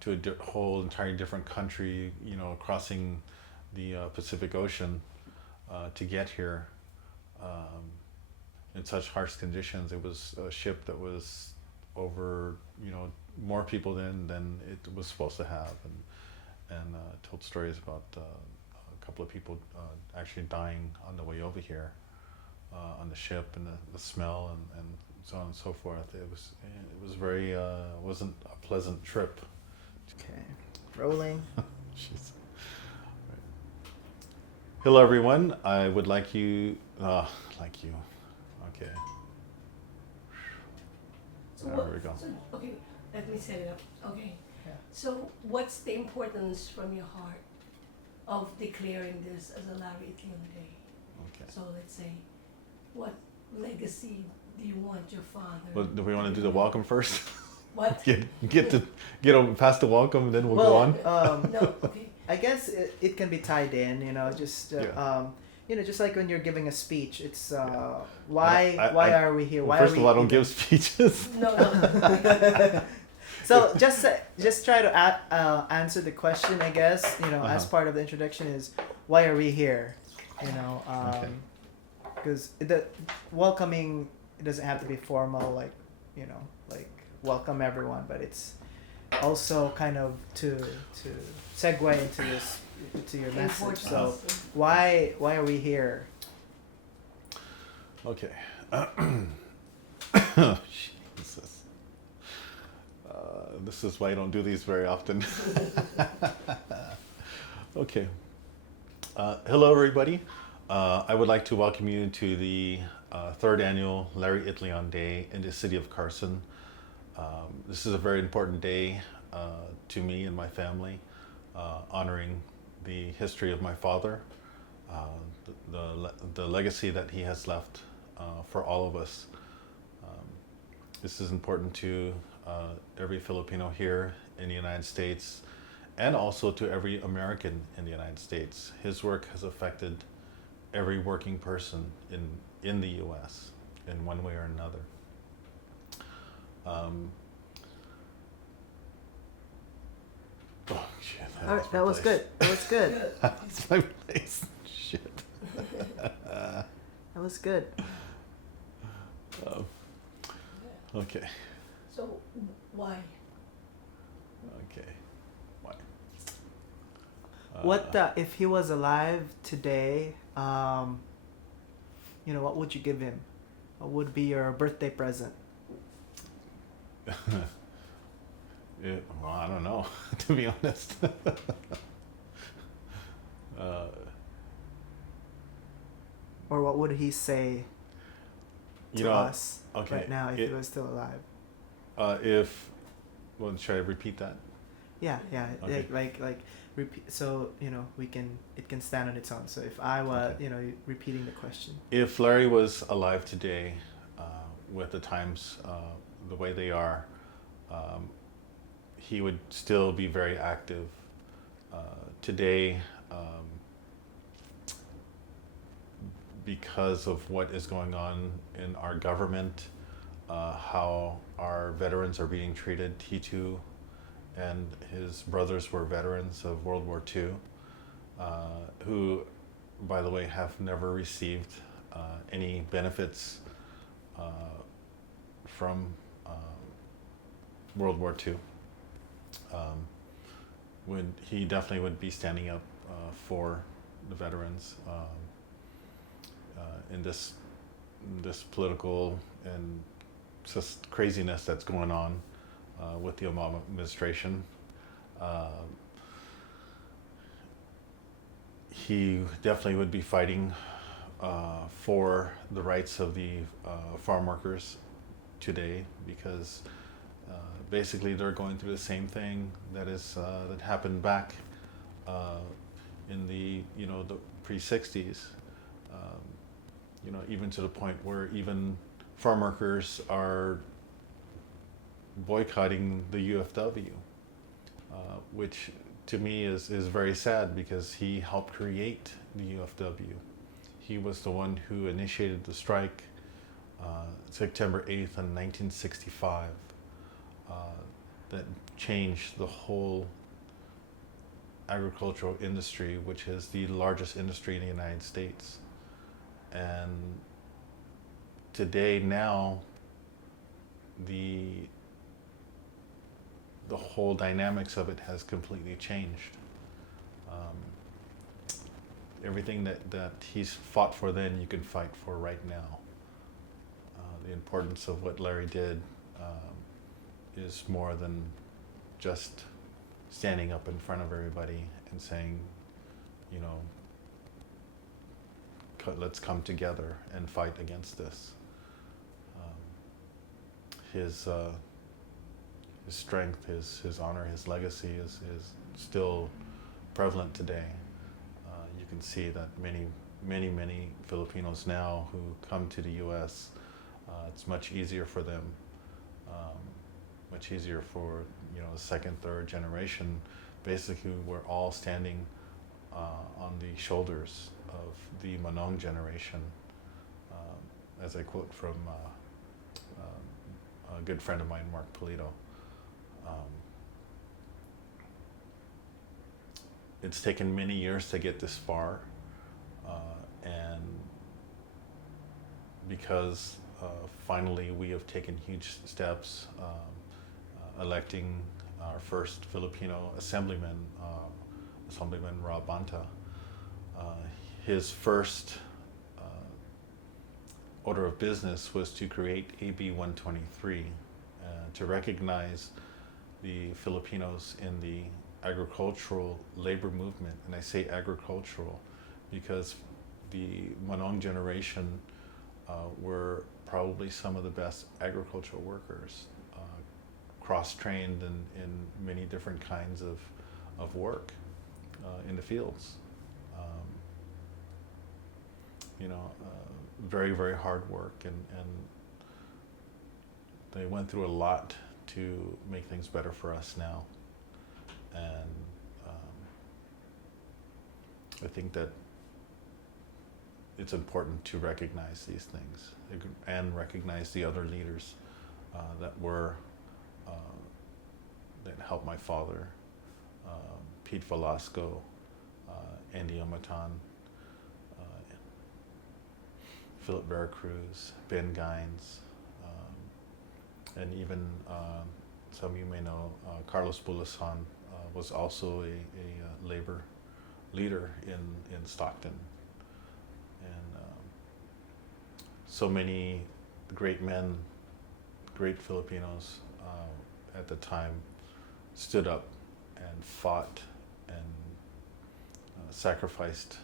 to a whole entirely different country, crossing the Pacific Ocean to get here in such harsh conditions. It was a ship that was over, more people than it was supposed to have, and told stories about a couple of people actually dying on the way over here on the ship, and the smell and so on and so forth. It was very wasn't a pleasant trip. Okay, rolling. Jeez. Hello everyone, I would like you, okay. So There we go. So, okay, let me set it up. Okay. Yeah. So what's the importance from your heart of declaring this as a Larry Itliong Day? Okay. So let's say, what legacy do you want your father? Well, do we want to do the welcome first? What? get past the welcome, then we'll go on. No, okay. I guess it can be tied in, just just like when you're giving a speech, it's why are we here? Why first are we of all, I don't even- give speeches. No. So just try to answer the question, I guess. As part of the introduction is why are we here? Okay. Because the welcoming, it doesn't have to be formal, like welcome everyone, but it's also kind of to segue into this to your message. So why are we here? Okay. Jesus. This is why I don't do these very often. Okay. Hello, everybody. I would like to welcome you to the third annual Larry Itliong Day in the city of Carson. This is a very important day to me and my family, honoring the history of my father, the legacy that he has left for all of us. This is important to every Filipino here in the United States, and also to every American in the United States. His work has affected every working person in the U.S. in one way or another. Oh shit! All right, that was good. That was good. That's my place. Shit. That was good. Okay. So why? Okay. Why? What if he was alive today? What would you give him? What would be your birthday present? Well, I don't know, to be honest. Or what would he say to us okay, right now if he was still alive? Should I repeat that? Yeah. Okay. Like repeat. So it can stand on its own. So if I was, repeating the question. If Larry was alive today, with the times the way they are, he would still be very active. Today, because of what is going on in our government, how our veterans are being treated. He too and his brothers were veterans of World War II, who, by the way, have never received any benefits from World War II. He definitely would be standing up for the veterans in this political and just craziness that's going on with the Obama administration. He definitely would be fighting for the rights of the farm workers today, because basically they're going through the same thing that happened back in the the pre-60s. Even to the point where even farm workers are boycotting the UFW, which to me is very sad, because he helped create the UFW. He was the one who initiated the strike September 8th in 1965 that changed the whole agricultural industry, which is the largest industry in the United States. And today, now, the whole dynamics of it has completely changed. Everything that he's fought for then, you can fight for right now. The importance of what Larry did is more than just standing up in front of everybody and saying, let's come together and fight against this. His strength, his honor, his legacy is still prevalent today. You can see that many Filipinos now who come to the U.S., it's much easier for them, much easier for the second, third generation. Basically, we're all standing on the shoulders of the Manong generation, as I quote from a good friend of mine, Mark Polito. It's taken many years to get this far, and because finally we have taken huge steps electing our first Filipino assemblyman, Assemblyman Rob Banta. His first order of business was to create AB 123 to recognize the Filipinos in the agricultural labor movement. And I say agricultural because the Manong generation were probably some of the best agricultural workers, cross-trained in many different kinds of work in the fields. Very, very hard work, and they went through a lot to make things better for us now. And I think that it's important to recognize these things and recognize the other leaders that helped my father, Pete Velasco, Andy Amatan, Philip Veracruz, Ben Gines, and even some of you may know, Carlos Bulasan was also a labor leader in Stockton. And so many great men, great Filipinos at the time stood up and fought and sacrificed,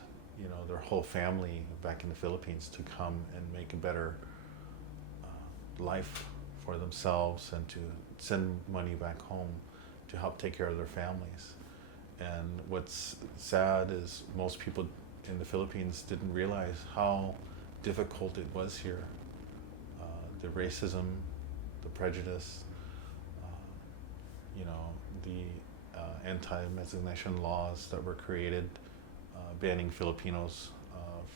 their whole family back in the Philippines to come and make a better life for themselves and to send money back home to help take care of their families. And what's sad is most people in the Philippines didn't realize how difficult it was here. The racism, the prejudice, the anti-miscegenation laws that were created, banning Filipinos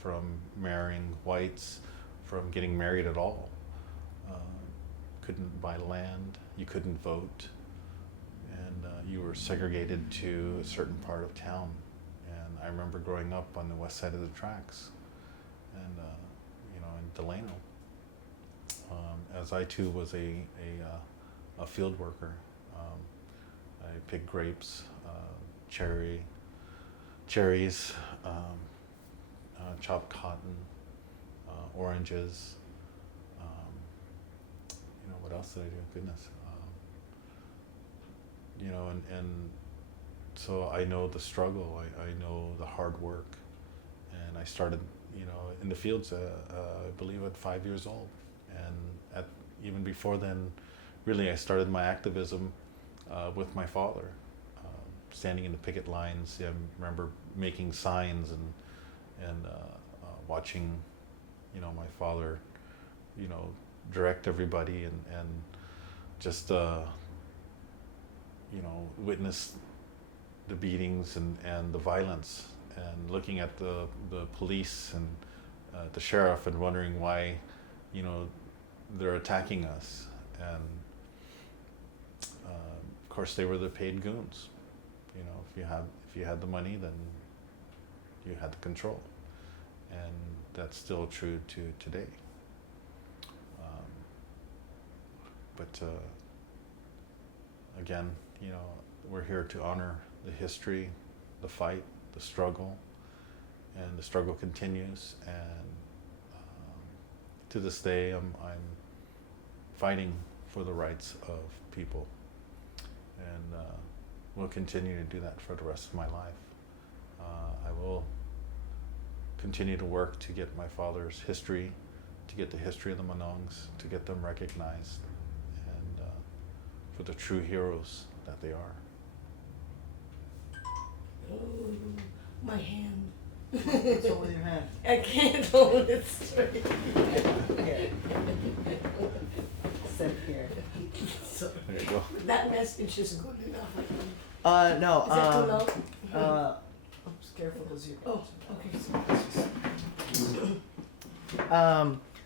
from marrying whites, from getting married at all. Couldn't buy land, you couldn't vote, and you were segregated to a certain part of town. And I remember growing up on the west side of the tracks, and in Delano, as I too was a field worker. I picked grapes, cherries, chopped cotton, oranges. What else did I do? Goodness. And so I know the struggle. I know the hard work, and I started, in the fields. I believe at 5 years old, and even before then, really, I started my activism with my father, standing in the picket lines. I remember making signs and watching, my father, direct everybody and just witness the beatings and the violence, and looking at the police and the sheriff and wondering why they're attacking us. And of course they were the paid goons. If you had the money, then you had the control, and that's still true to today. But again, we're here to honor the history, the fight, the struggle, and the struggle continues. And to this day, I'm fighting for the rights of people, and will continue to do that for the rest of my life. I will continue to work to get my father's history, to get the history of the Manongs, to get them recognized, and for the true heroes that they are. Oh, my hand. What's wrong with your hand? I can't hold it straight. Here. Sit here. So, There you go. that message is good enough. No. Is that too loud? Oops, careful, those you. Oh, okay.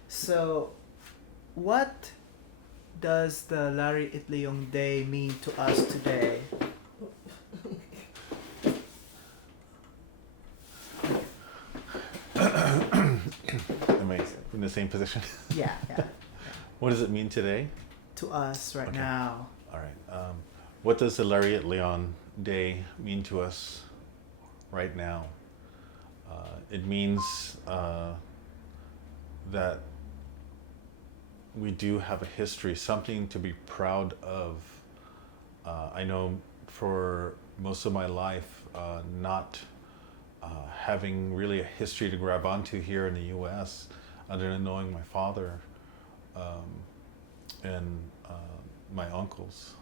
So, what does the Larry Itliong Day mean to us today? Am I in the same position? Yeah. What does it mean today? To us right Okay. now. All right. what does the Larry Itliong Day mean to us right now? It means that we do have a history, something to be proud of. I know for most of my life, not having really a history to grab onto here in the U.S., other than knowing my father and my uncles.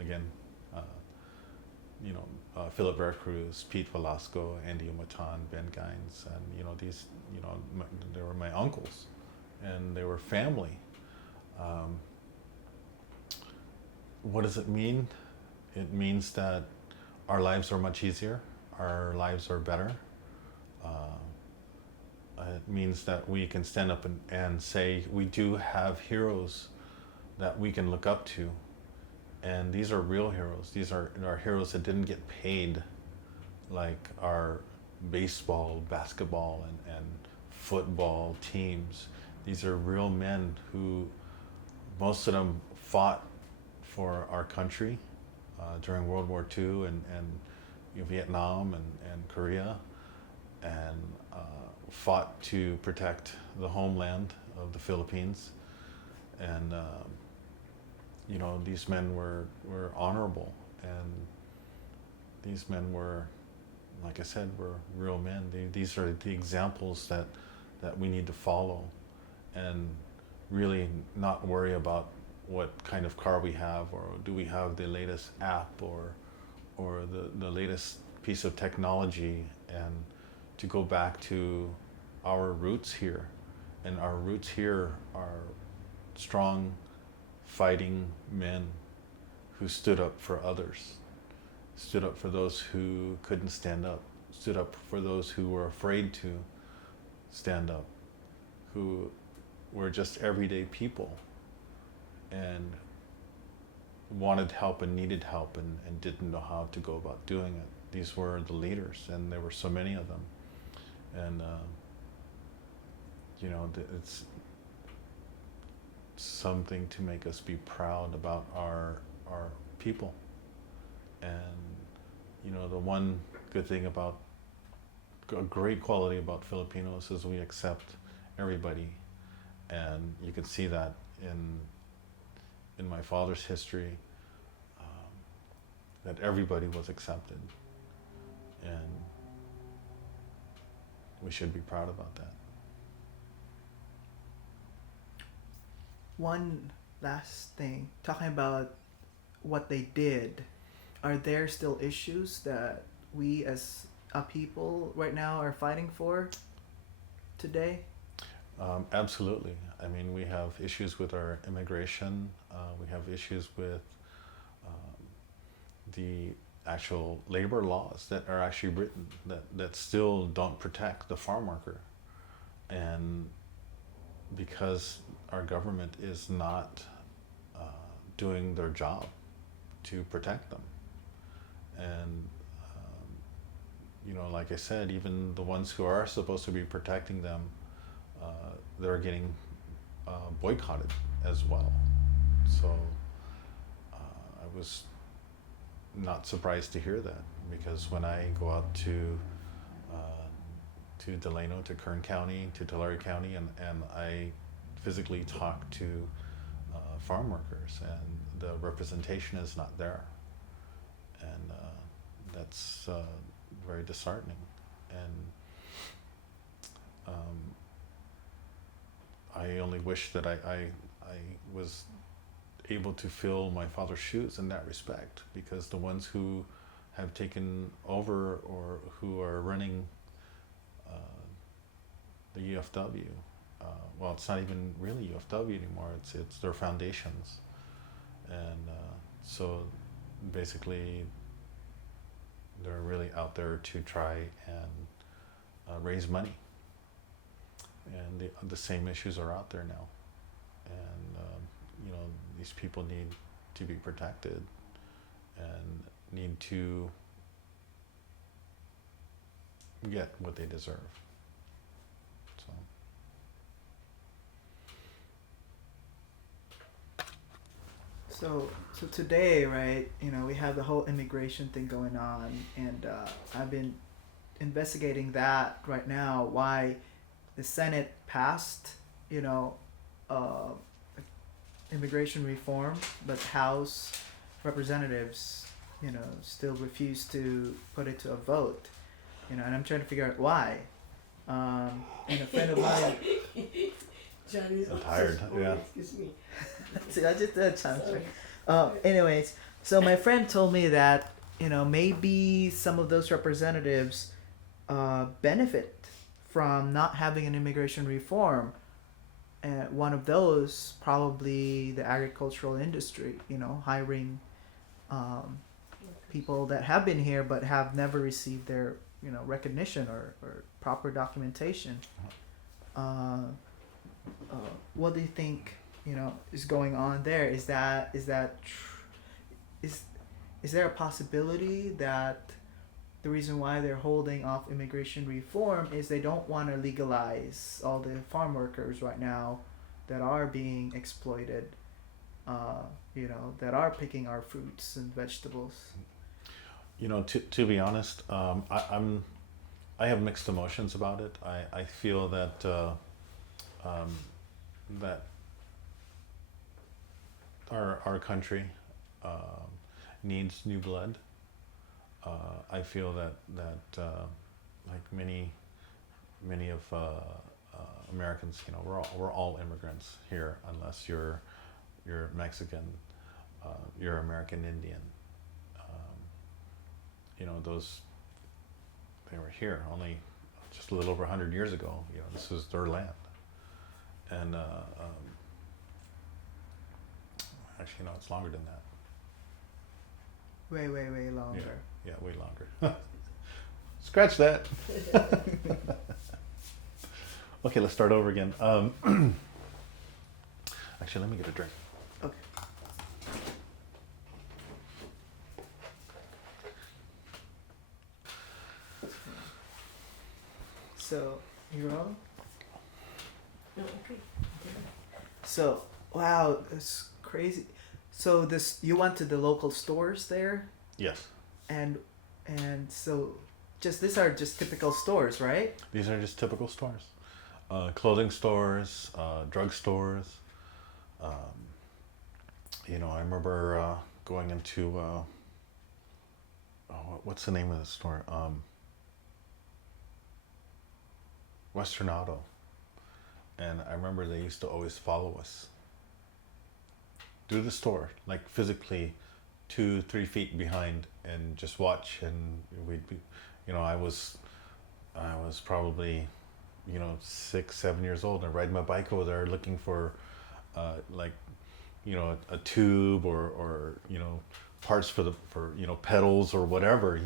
Again, Philip Veracruz, Pete Velasco, Andy Umatan, Ben Gines, and these, they were my uncles, and they were family. What does it mean? It means that our lives are much easier, our lives are better. It means that we can stand up and say we do have heroes that we can look up to. And these are real heroes. These are heroes that didn't get paid like our baseball, basketball, and football teams. These are real men who, most of them fought for our country during World War II and Vietnam and Korea, and fought to protect the homeland of the Philippines. And these men were honorable, and these men were, like I said, were real men. These are the examples that we need to follow, and really not worry about what kind of car we have, or do we have the latest app or the latest piece of technology, and to go back to our roots here. And our roots here are strong, fighting men who stood up for others, stood up for those who couldn't stand up, stood up for those who were afraid to stand up, who were just everyday people and wanted help and needed help and didn't know how to go about doing it. These were the leaders, and there were so many of them. And it's something to make us be proud about our people. And the one good thing about, a great quality about Filipinos is we accept everybody, and you can see that in my father's history, that everybody was accepted, and we should be proud about that. One last thing, talking about what they did, are there still issues that we as a people right now are fighting for today? Absolutely. I mean, we have issues with our immigration. We have issues with the actual labor laws that are actually written that still don't protect the farm worker. And because our government is not doing their job to protect them. And like I said, even the ones who are supposed to be protecting them, they're getting boycotted as well. So I was not surprised to hear that, because when I go out to Delano, to Kern County, to Tulare County, and I physically talk to farm workers, and the representation is not there. And that's very disheartening. And I only wish that I was able to fill my father's shoes in that respect, because the ones who have taken over or who are running the UFW, well, it's not even really UFW anymore, it's their foundations. And so basically they're really out there to try and raise money. And the same issues are out there now. And these people need to be protected and need to get what they deserve. So So today, right? We have the whole immigration thing going on, and I've been investigating that right now. Why the Senate passed, you know, uh, immigration reform, but House representatives, still refuse to put it to a vote. And I'm trying to figure out why. And a friend of mine. Johnny's I'm tired. Yeah. Excuse me. See, I just did a chance. Sorry. Anyways, so my friend told me that maybe some of those representatives benefit from not having an immigration reform. And one of those probably the agricultural industry. Hiring people that have been here but have never received their recognition or proper documentation. What do you think is going on there? Is there a possibility that the reason why they're holding off immigration reform is they don't want to legalize all the farm workers right now that are being exploited, that are picking our fruits and vegetables? To be honest, I have mixed emotions about it. I feel that that our country needs new blood. I feel that like many of Americans, we're all immigrants here, unless you're Mexican, you're American Indian. Those, they were here only just a little over 100 years ago. This was their land. And actually, no, it's longer than that. Way longer. Yeah, way longer. Scratch that. Okay, let's start over again. Actually, let me get a drink. Okay. So, you rolling? No, okay. So, wow, it's crazy. So you went to the local stores there, Yes. and so these are just typical stores, right? These are just typical stores. Clothing stores, drug stores. I remember going into, what's the name of the store? Western Auto. And I remember they used to always follow us through the store, like physically 2-3 feet behind, and just watch. And we'd be, I was probably, 6-7 years old, and I ride my bike over there looking for, a tube or parts for pedals or whatever,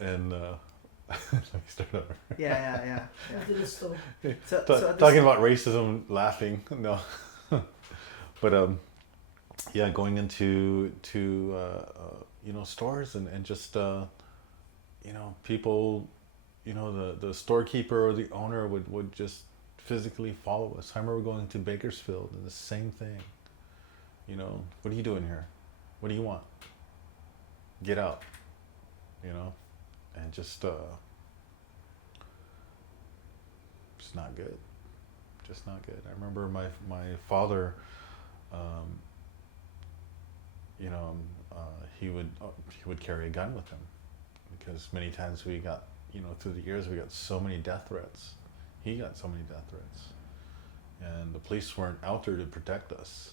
and let me start over. Yeah. To the store. So Talking about racism, laughing, no. But yeah, going into stores and just people, the storekeeper or the owner would just physically follow us. I remember going to Bakersfield and the same thing. What are you doing here? What do you want? Get out. And just not good. Just not good. I remember my father, he would carry a gun with him, because many times we got, through the years we got so many death threats. He got so many death threats, and the police weren't out there to protect us.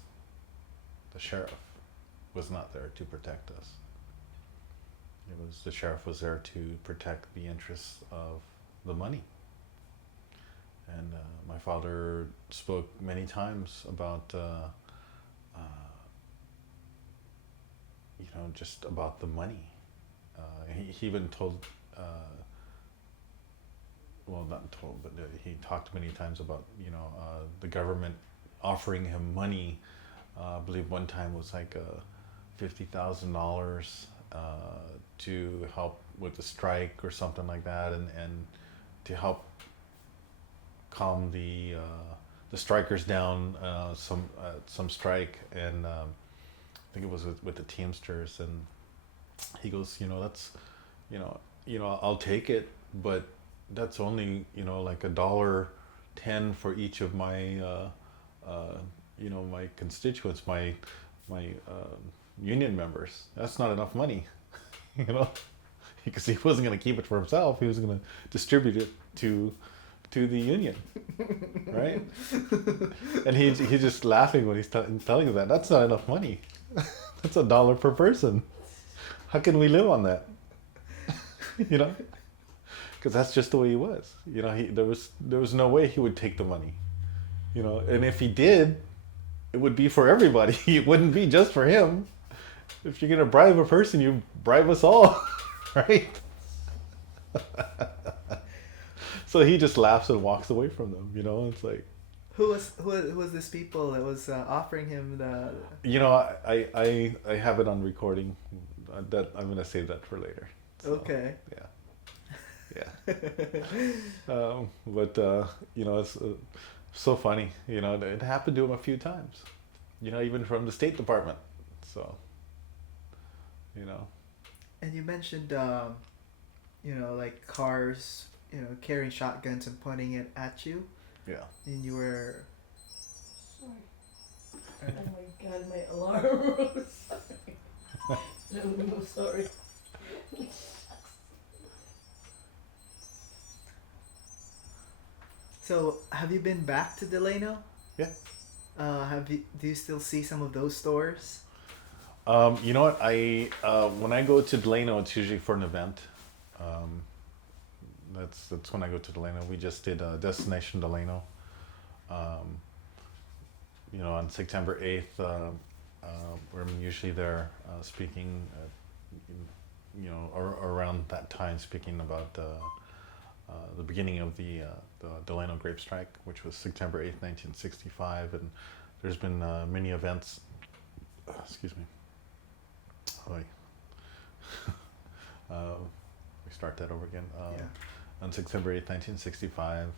The sheriff was not there to protect us. The sheriff was there to protect the interests of the money. And my father spoke many times about, just about the money. He even told, well, not told, but he talked many times about, the government offering him money. I believe one time was like $50,000 to help with the strike or something like that, and to help calm the strikers down, some strike, and I think it was with the Teamsters, and he goes, that's, I'll take it, but that's only like $1.10 for each of my my constituents, my union members. That's not enough money, because he wasn't going to keep it for himself. He was going to distribute it to the union, right? And he's just laughing when he's telling you that. That's not enough money. That's $1 per person. How can we live on that? Because that's just the way he was. There was no way he would take the money. And if he did, it would be for everybody. It wouldn't be just for him. If you're gonna bribe a person, you bribe us all, right? So he just laughs and walks away from them. It's like, who was this people that was offering him the? I have it on recording. That I'm gonna save that for later. So, okay. Yeah. But it's so funny. It happened to him a few times. Even from the State Department. So. And you mentioned, like cars, carrying shotguns and pointing it at you. Yeah. And you were. Sorry. Oh my God, my alarm. Sorry. No, sorry. So, have you been back to Delano? Yeah. Do you still see some of those stores? You know what? When I go to Delano, it's usually for an event. That's when I go to Delano. We just did Destination Delano. On September 8th, we're usually there speaking. Around that time, speaking about the beginning of the Delano Grape Strike, which was September 8th, 1965, and there's been many events. Excuse me. We start that over again. On September 8th, 1965,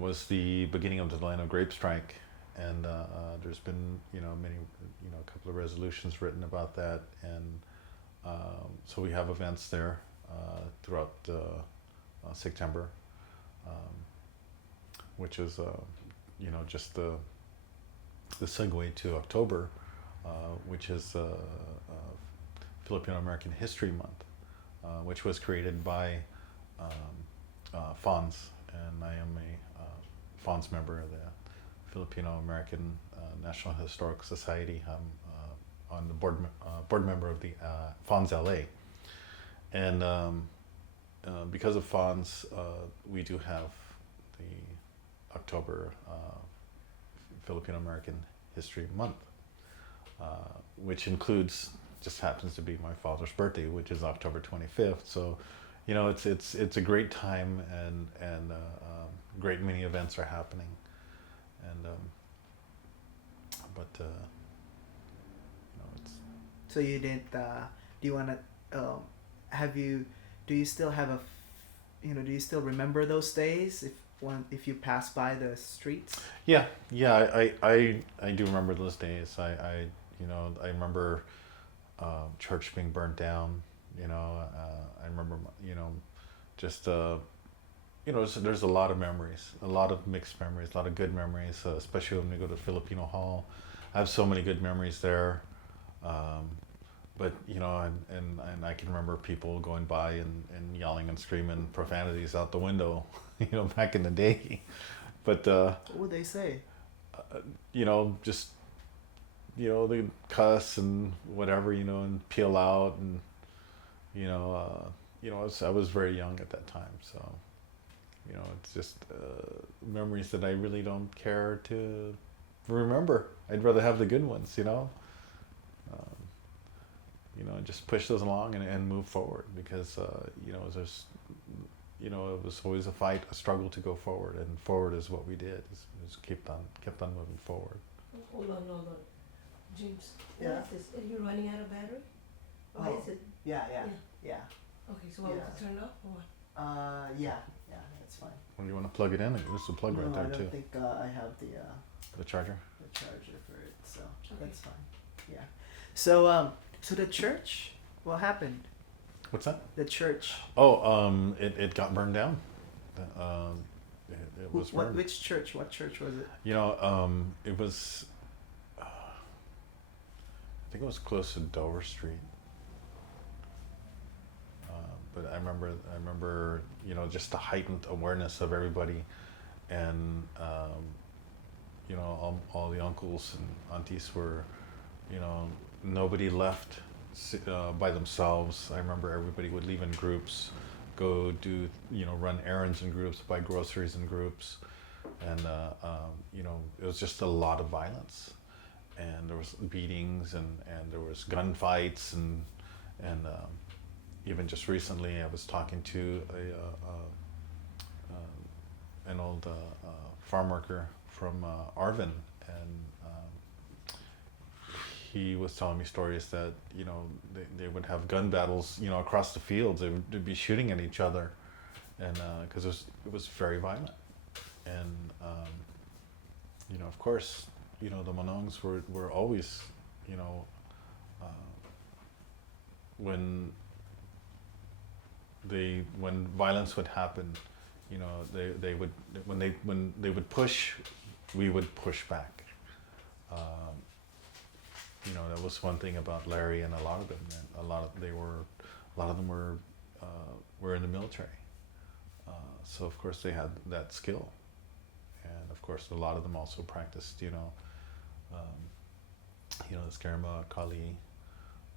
was the beginning of the Delano Grape Strike, and there's been, many, a couple of resolutions written about that, and so we have events there throughout September, which is, just the segue to October, which is Filipino American History Month, which was created by FONS, and I am a FONS member of the Filipino American National Historical Society. I'm on the board member of the FONS LA, and because of FONS, we do have the October Filipino American History Month, which just happens to be my father's birthday, which is October 25th. So, it's a great time, and great many events are happening, and it's. So you didn't. Do you wanna? Do you still have do you still remember those days if you pass by the streets? Yeah, I do remember those days. I remember church being burnt down. I remember just there's a lot of memories, a lot of mixed memories, a lot of good memories, especially when we go to Filipino Hall. I have so many good memories there. But and I can remember people going by and yelling and screaming profanities out the window, back in the day. But what would they say? Just they cuss and whatever, and peel out, and I was very young at that time, so it's just memories that I really don't care to remember. I'd rather have the good ones, just push those along and move forward, because there's it was always a fight, a struggle to go forward, and forward is what we did. Is kept on moving forward. Hold on. James, Yeah. what is this? Are you running out of battery? Or Oh. is it? Yeah. Yeah. Okay, so want me to turn it off or what? Yeah, that's fine. Well, you want to plug it in? There's a plug No, right there I don't too. think I have The charger. the charger for it, so Okay. that's fine. Yeah. So the church, what happened? What's that? The church. Oh, it got burned down. It was burned. Which church? What church was it? You know, it was. I think it was close to Dover Street. But I remember, you know, just the heightened awareness of everybody, and you know, all the uncles and aunties were, you know, nobody left by themselves. I remember everybody would leave in groups, go do, you know, run errands in groups, buy groceries in groups, and you know, it was just a lot of violence, and there was beatings, and there was gunfights, and even just recently I was talking to an old farm worker from Arvin, and he was telling me stories that, you know, they would have gun battles, you know, across the fields. They'd be shooting at each other, and because it was very violent, and you know, of course, you know, the Manongs were always, you know, when violence would happen, you know, they would, when they would push, we would push back. You know, that was one thing about Larry and a lot of them. And a lot of them were in the military. So of course they had that skill, and of course a lot of them also practiced, you know, the Skarma, Kali,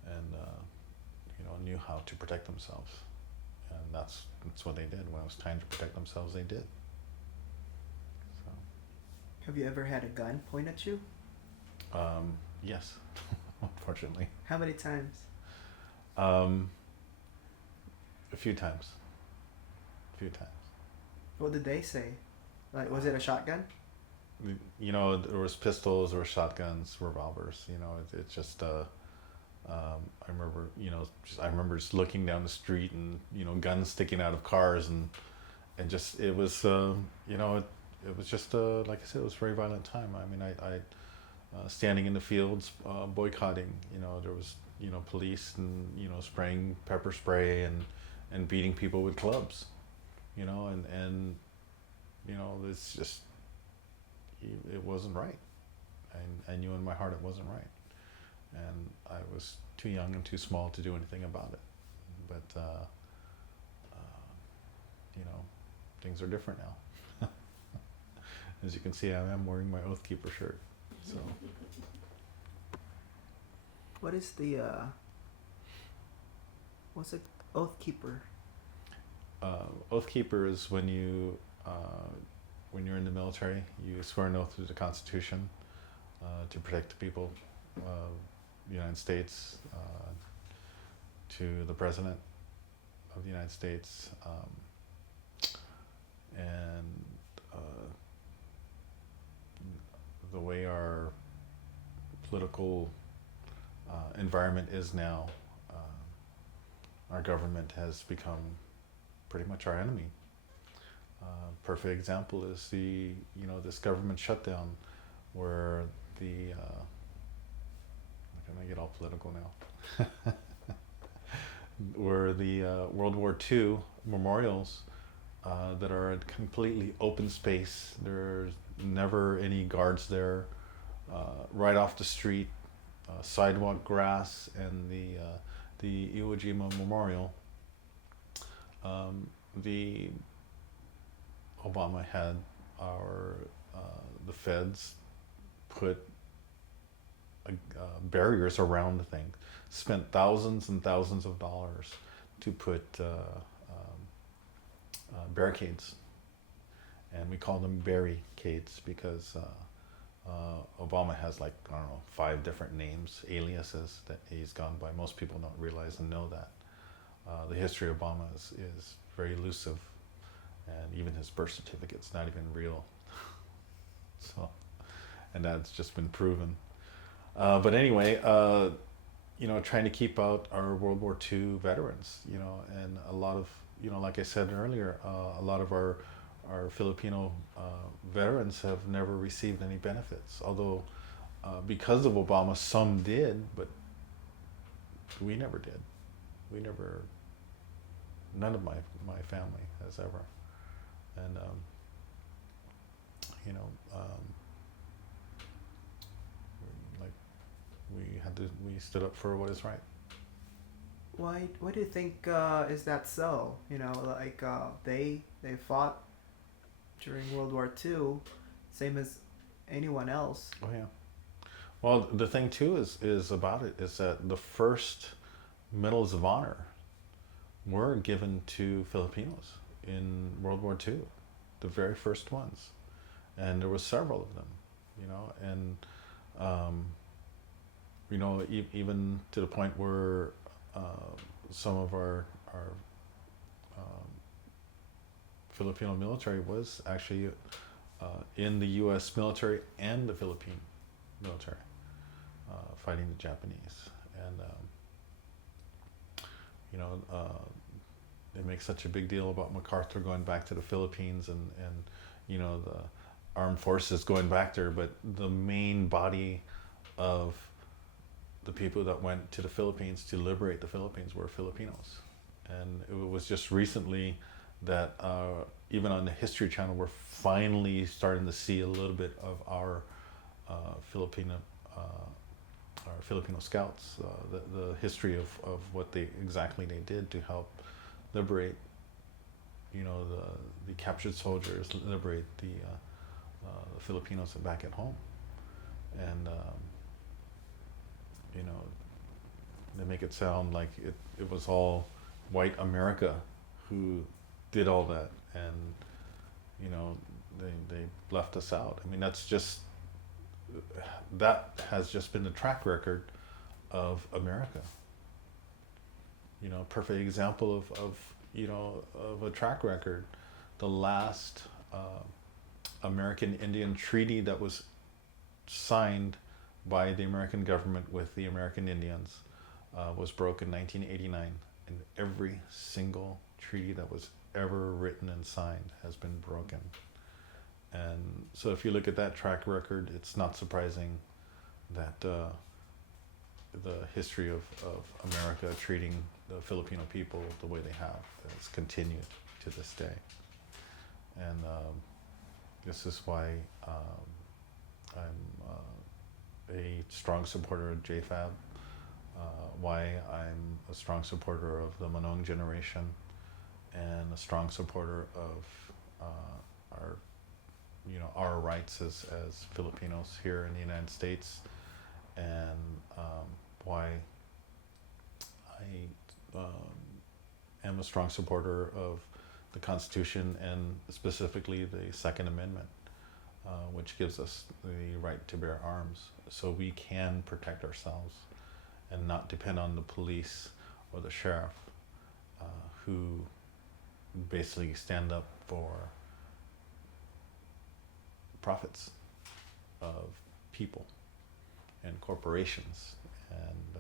and you know, knew how to protect themselves. And that's what they did. When it was time to protect themselves, they did. So. Have you ever had a gun point at you? Yes, unfortunately. How many times? A few times. What did they say? Like, was it a shotgun? You know, there was pistols, there were shotguns, revolvers. You know, it just. I remember, you know, I remember just looking down the street and, you know, guns sticking out of cars, and just, it was, you know, it was just, like I said, it was a very violent time. I mean, I standing in the fields, boycotting, you know, there was, you know, police and, you know, spraying pepper spray and beating people with clubs, you know, and you know, it's just, it wasn't right. I knew in my heart it wasn't right. And I was too young and too small to do anything about it. But, you know, things are different now. As you can see, I am wearing my Oath Keeper shirt. So. What is what's an Oath Keeper? Oath Keeper is when you're in the military, you swear an oath to the Constitution to protect the people of the United States, to the President of the United States, and the way our political environment is now, our government has become pretty much our enemy. Perfect example is this government shutdown, where I'm gonna get all political now. Where the World War II memorials that are a completely open space. There's never any guards there. Right off the street, sidewalk grass, and the Iwo Jima Memorial. The Obama had the feds put barriers around the thing, spent thousands and thousands of dollars to put barricades, and we call them barricades because Obama has, like, I don't know, 5 different names, aliases that he's gone by. Most people don't realize and know that. The history of Obama is very elusive, and even his birth certificate's not even real. So, and that's just been proven. But anyway, trying to keep out our World War II veterans, and a lot of, like I said earlier, a lot of our Filipino veterans have never received any benefits. Although, because of Obama, some did, but we never did. We never. None of my family has ever, and you know, like we stood up for what is right. Why do you think is that so? Like they fought during World War II, same as anyone else. Oh yeah. Well, the thing too is about it is that the first medals of honor were given to Filipinos in World War II, the very first ones, and there were several of them, and even to the point where some of our Filipino military was actually in the U.S. military and the Philippine military fighting the Japanese, and they make such a big deal about MacArthur going back to the Philippines and the armed forces going back there, but the main body of the people that went to the Philippines to liberate the Philippines were Filipinos. And it was just recently that even on the History Channel, we're finally starting to see a little bit of our Filipino scouts, the history of what exactly they did to help liberate, the captured soldiers, liberate the Filipinos back at home, and they make it sound like it was all white America who did all that, and they left us out. I mean, that has just been the track record of America. Perfect example of a track record. The last American Indian treaty that was signed by the American government with the American Indians was broken in 1989, and every single treaty that was ever written and signed has been broken. And so if you look at that track record, it's not surprising that the history of America treating the Filipino people the way they have has continued to this day. And this is why I'm a strong supporter of JFAB, why I'm a strong supporter of the Manong generation, and a strong supporter of our rights as Filipinos here in the United States, and why I am a strong supporter of the Constitution, and specifically the Second Amendment, which gives us the right to bear arms so we can protect ourselves and not depend on the police or the sheriff, who basically stand up for profits of people and corporations, and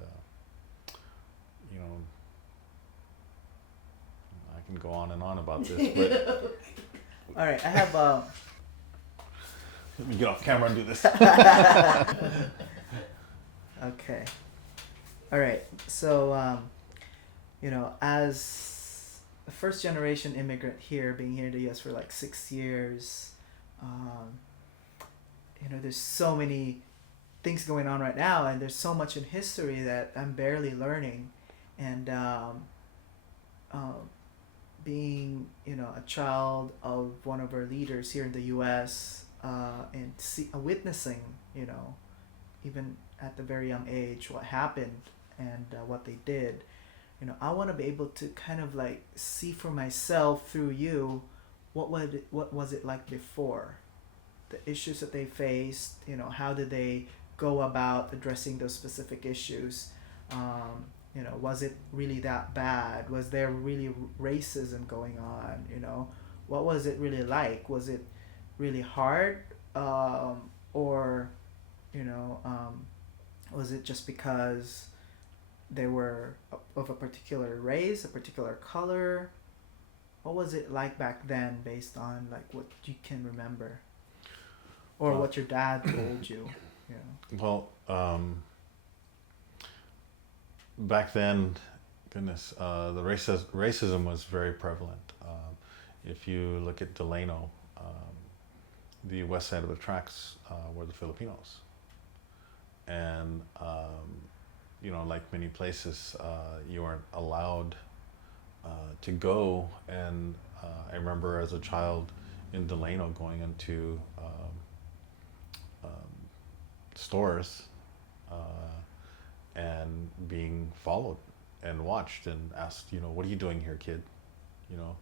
I can go on and on about this, but All right, I have let me get off camera and do this. Okay. All right. So, as a first generation immigrant here, being here in the U.S. for like 6 years, there's so many things going on right now, and there's so much in history that I'm barely learning. And being, a child of one of our leaders here in the U.S., and witnessing, even at the very young age, what happened and what they did, I want to be able to kind of like see for myself through you, what was it like before, the issues that they faced, how did they go about addressing those specific issues, was it really that bad, was there really racism going on, what was it really like, was it really hard, or was it just because they were of a particular race, a particular color? What was it like back then, based on like what you can remember, or what your dad told you? Yeah. Well, back then, goodness, the racism was very prevalent. If you look at Delano, the west side of the tracks were the Filipinos, and you know, like many places, you weren't allowed to go. And I remember as a child in Delano going into stores and being followed and watched and asked, you know, what are you doing here, kid? You know,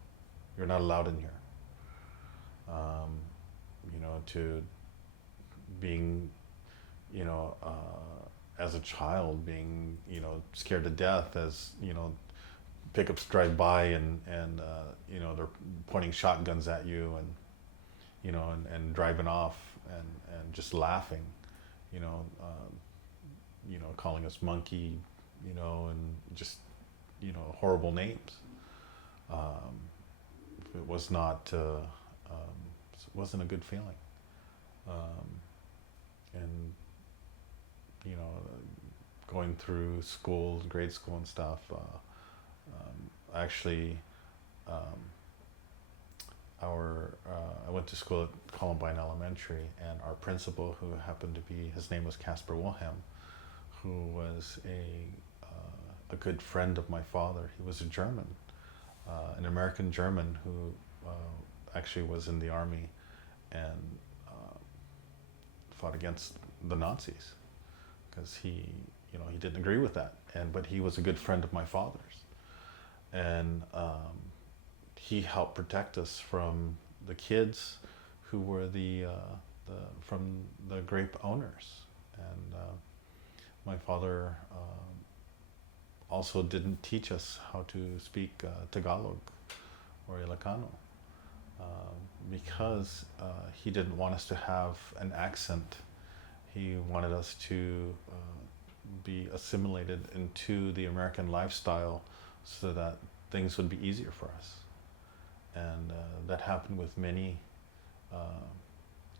you're not allowed in here. You know, to being, you know, as a child being, you know, scared to death as, you know, pickups drive by and you know, they're pointing shotguns at you and, you know, and driving off and just laughing, you know, calling us monkey, you know, and just, you know, horrible names. It was not, it wasn't a good feeling. And, you know, going through school, grade school and stuff, actually, I went to school at Columbine Elementary, and our principal, who happened to be, his name was Casper Wilhelm, who was a good friend of my father. He was a German, an American German who actually was in the army and fought against the Nazis because he, you know, he didn't agree with that. But he was a good friend of my father's, and he helped protect us from the kids who were from the grape owners. And my father also didn't teach us how to speak Tagalog or Ilocano because he didn't want us to have an accent. He wanted us to be assimilated into the American lifestyle so that things would be easier for us. And that happened with many,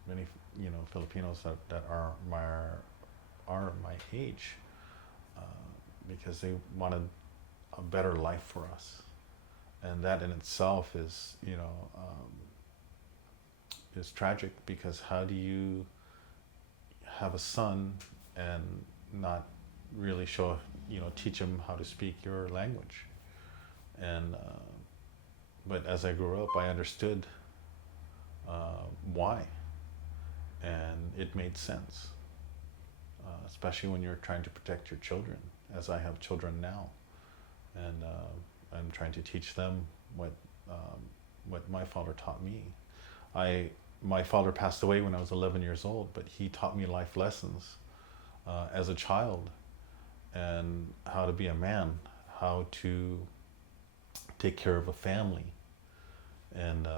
you know, Filipinos that are my age, because they wanted a better life for us, and that in itself is, you know, is tragic, because how do you have a son and not really show, you know, teach him how to speak your language? And but as I grew up, I understood why, and it made sense, especially when you're trying to protect your children, as I have children now, and I'm trying to teach them what my father taught me. My father passed away when I was 11 years old, but he taught me life lessons as a child, and how to be a man, how to take care of a family, and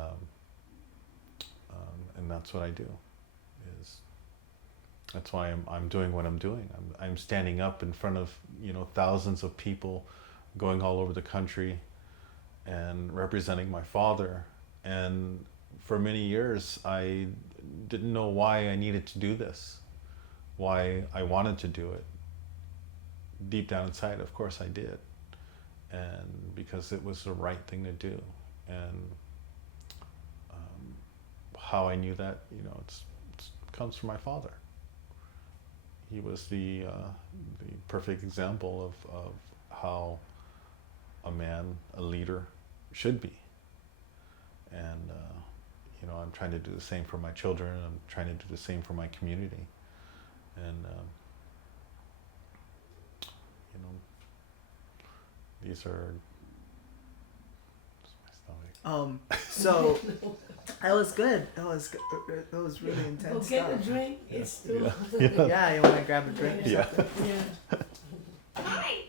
that's what I do. That's why I'm doing what I'm doing. I'm standing up in front of, you know, thousands of people, going all over the country, and representing my father. And for many years, I didn't know why I needed to do this, why I wanted to do it. Deep down inside, of course I did. And because it was the right thing to do. And how I knew that, you know, it comes from my father. He was the perfect example of how a man, a leader, should be. And you know, I'm trying to do the same for my children. I'm trying to do the same for my community. And you know, these are. So that was good. That was really intense Go get stuff. a drink. It's still. Yeah, you want to grab a drink or Yeah. something? Yeah. Hi.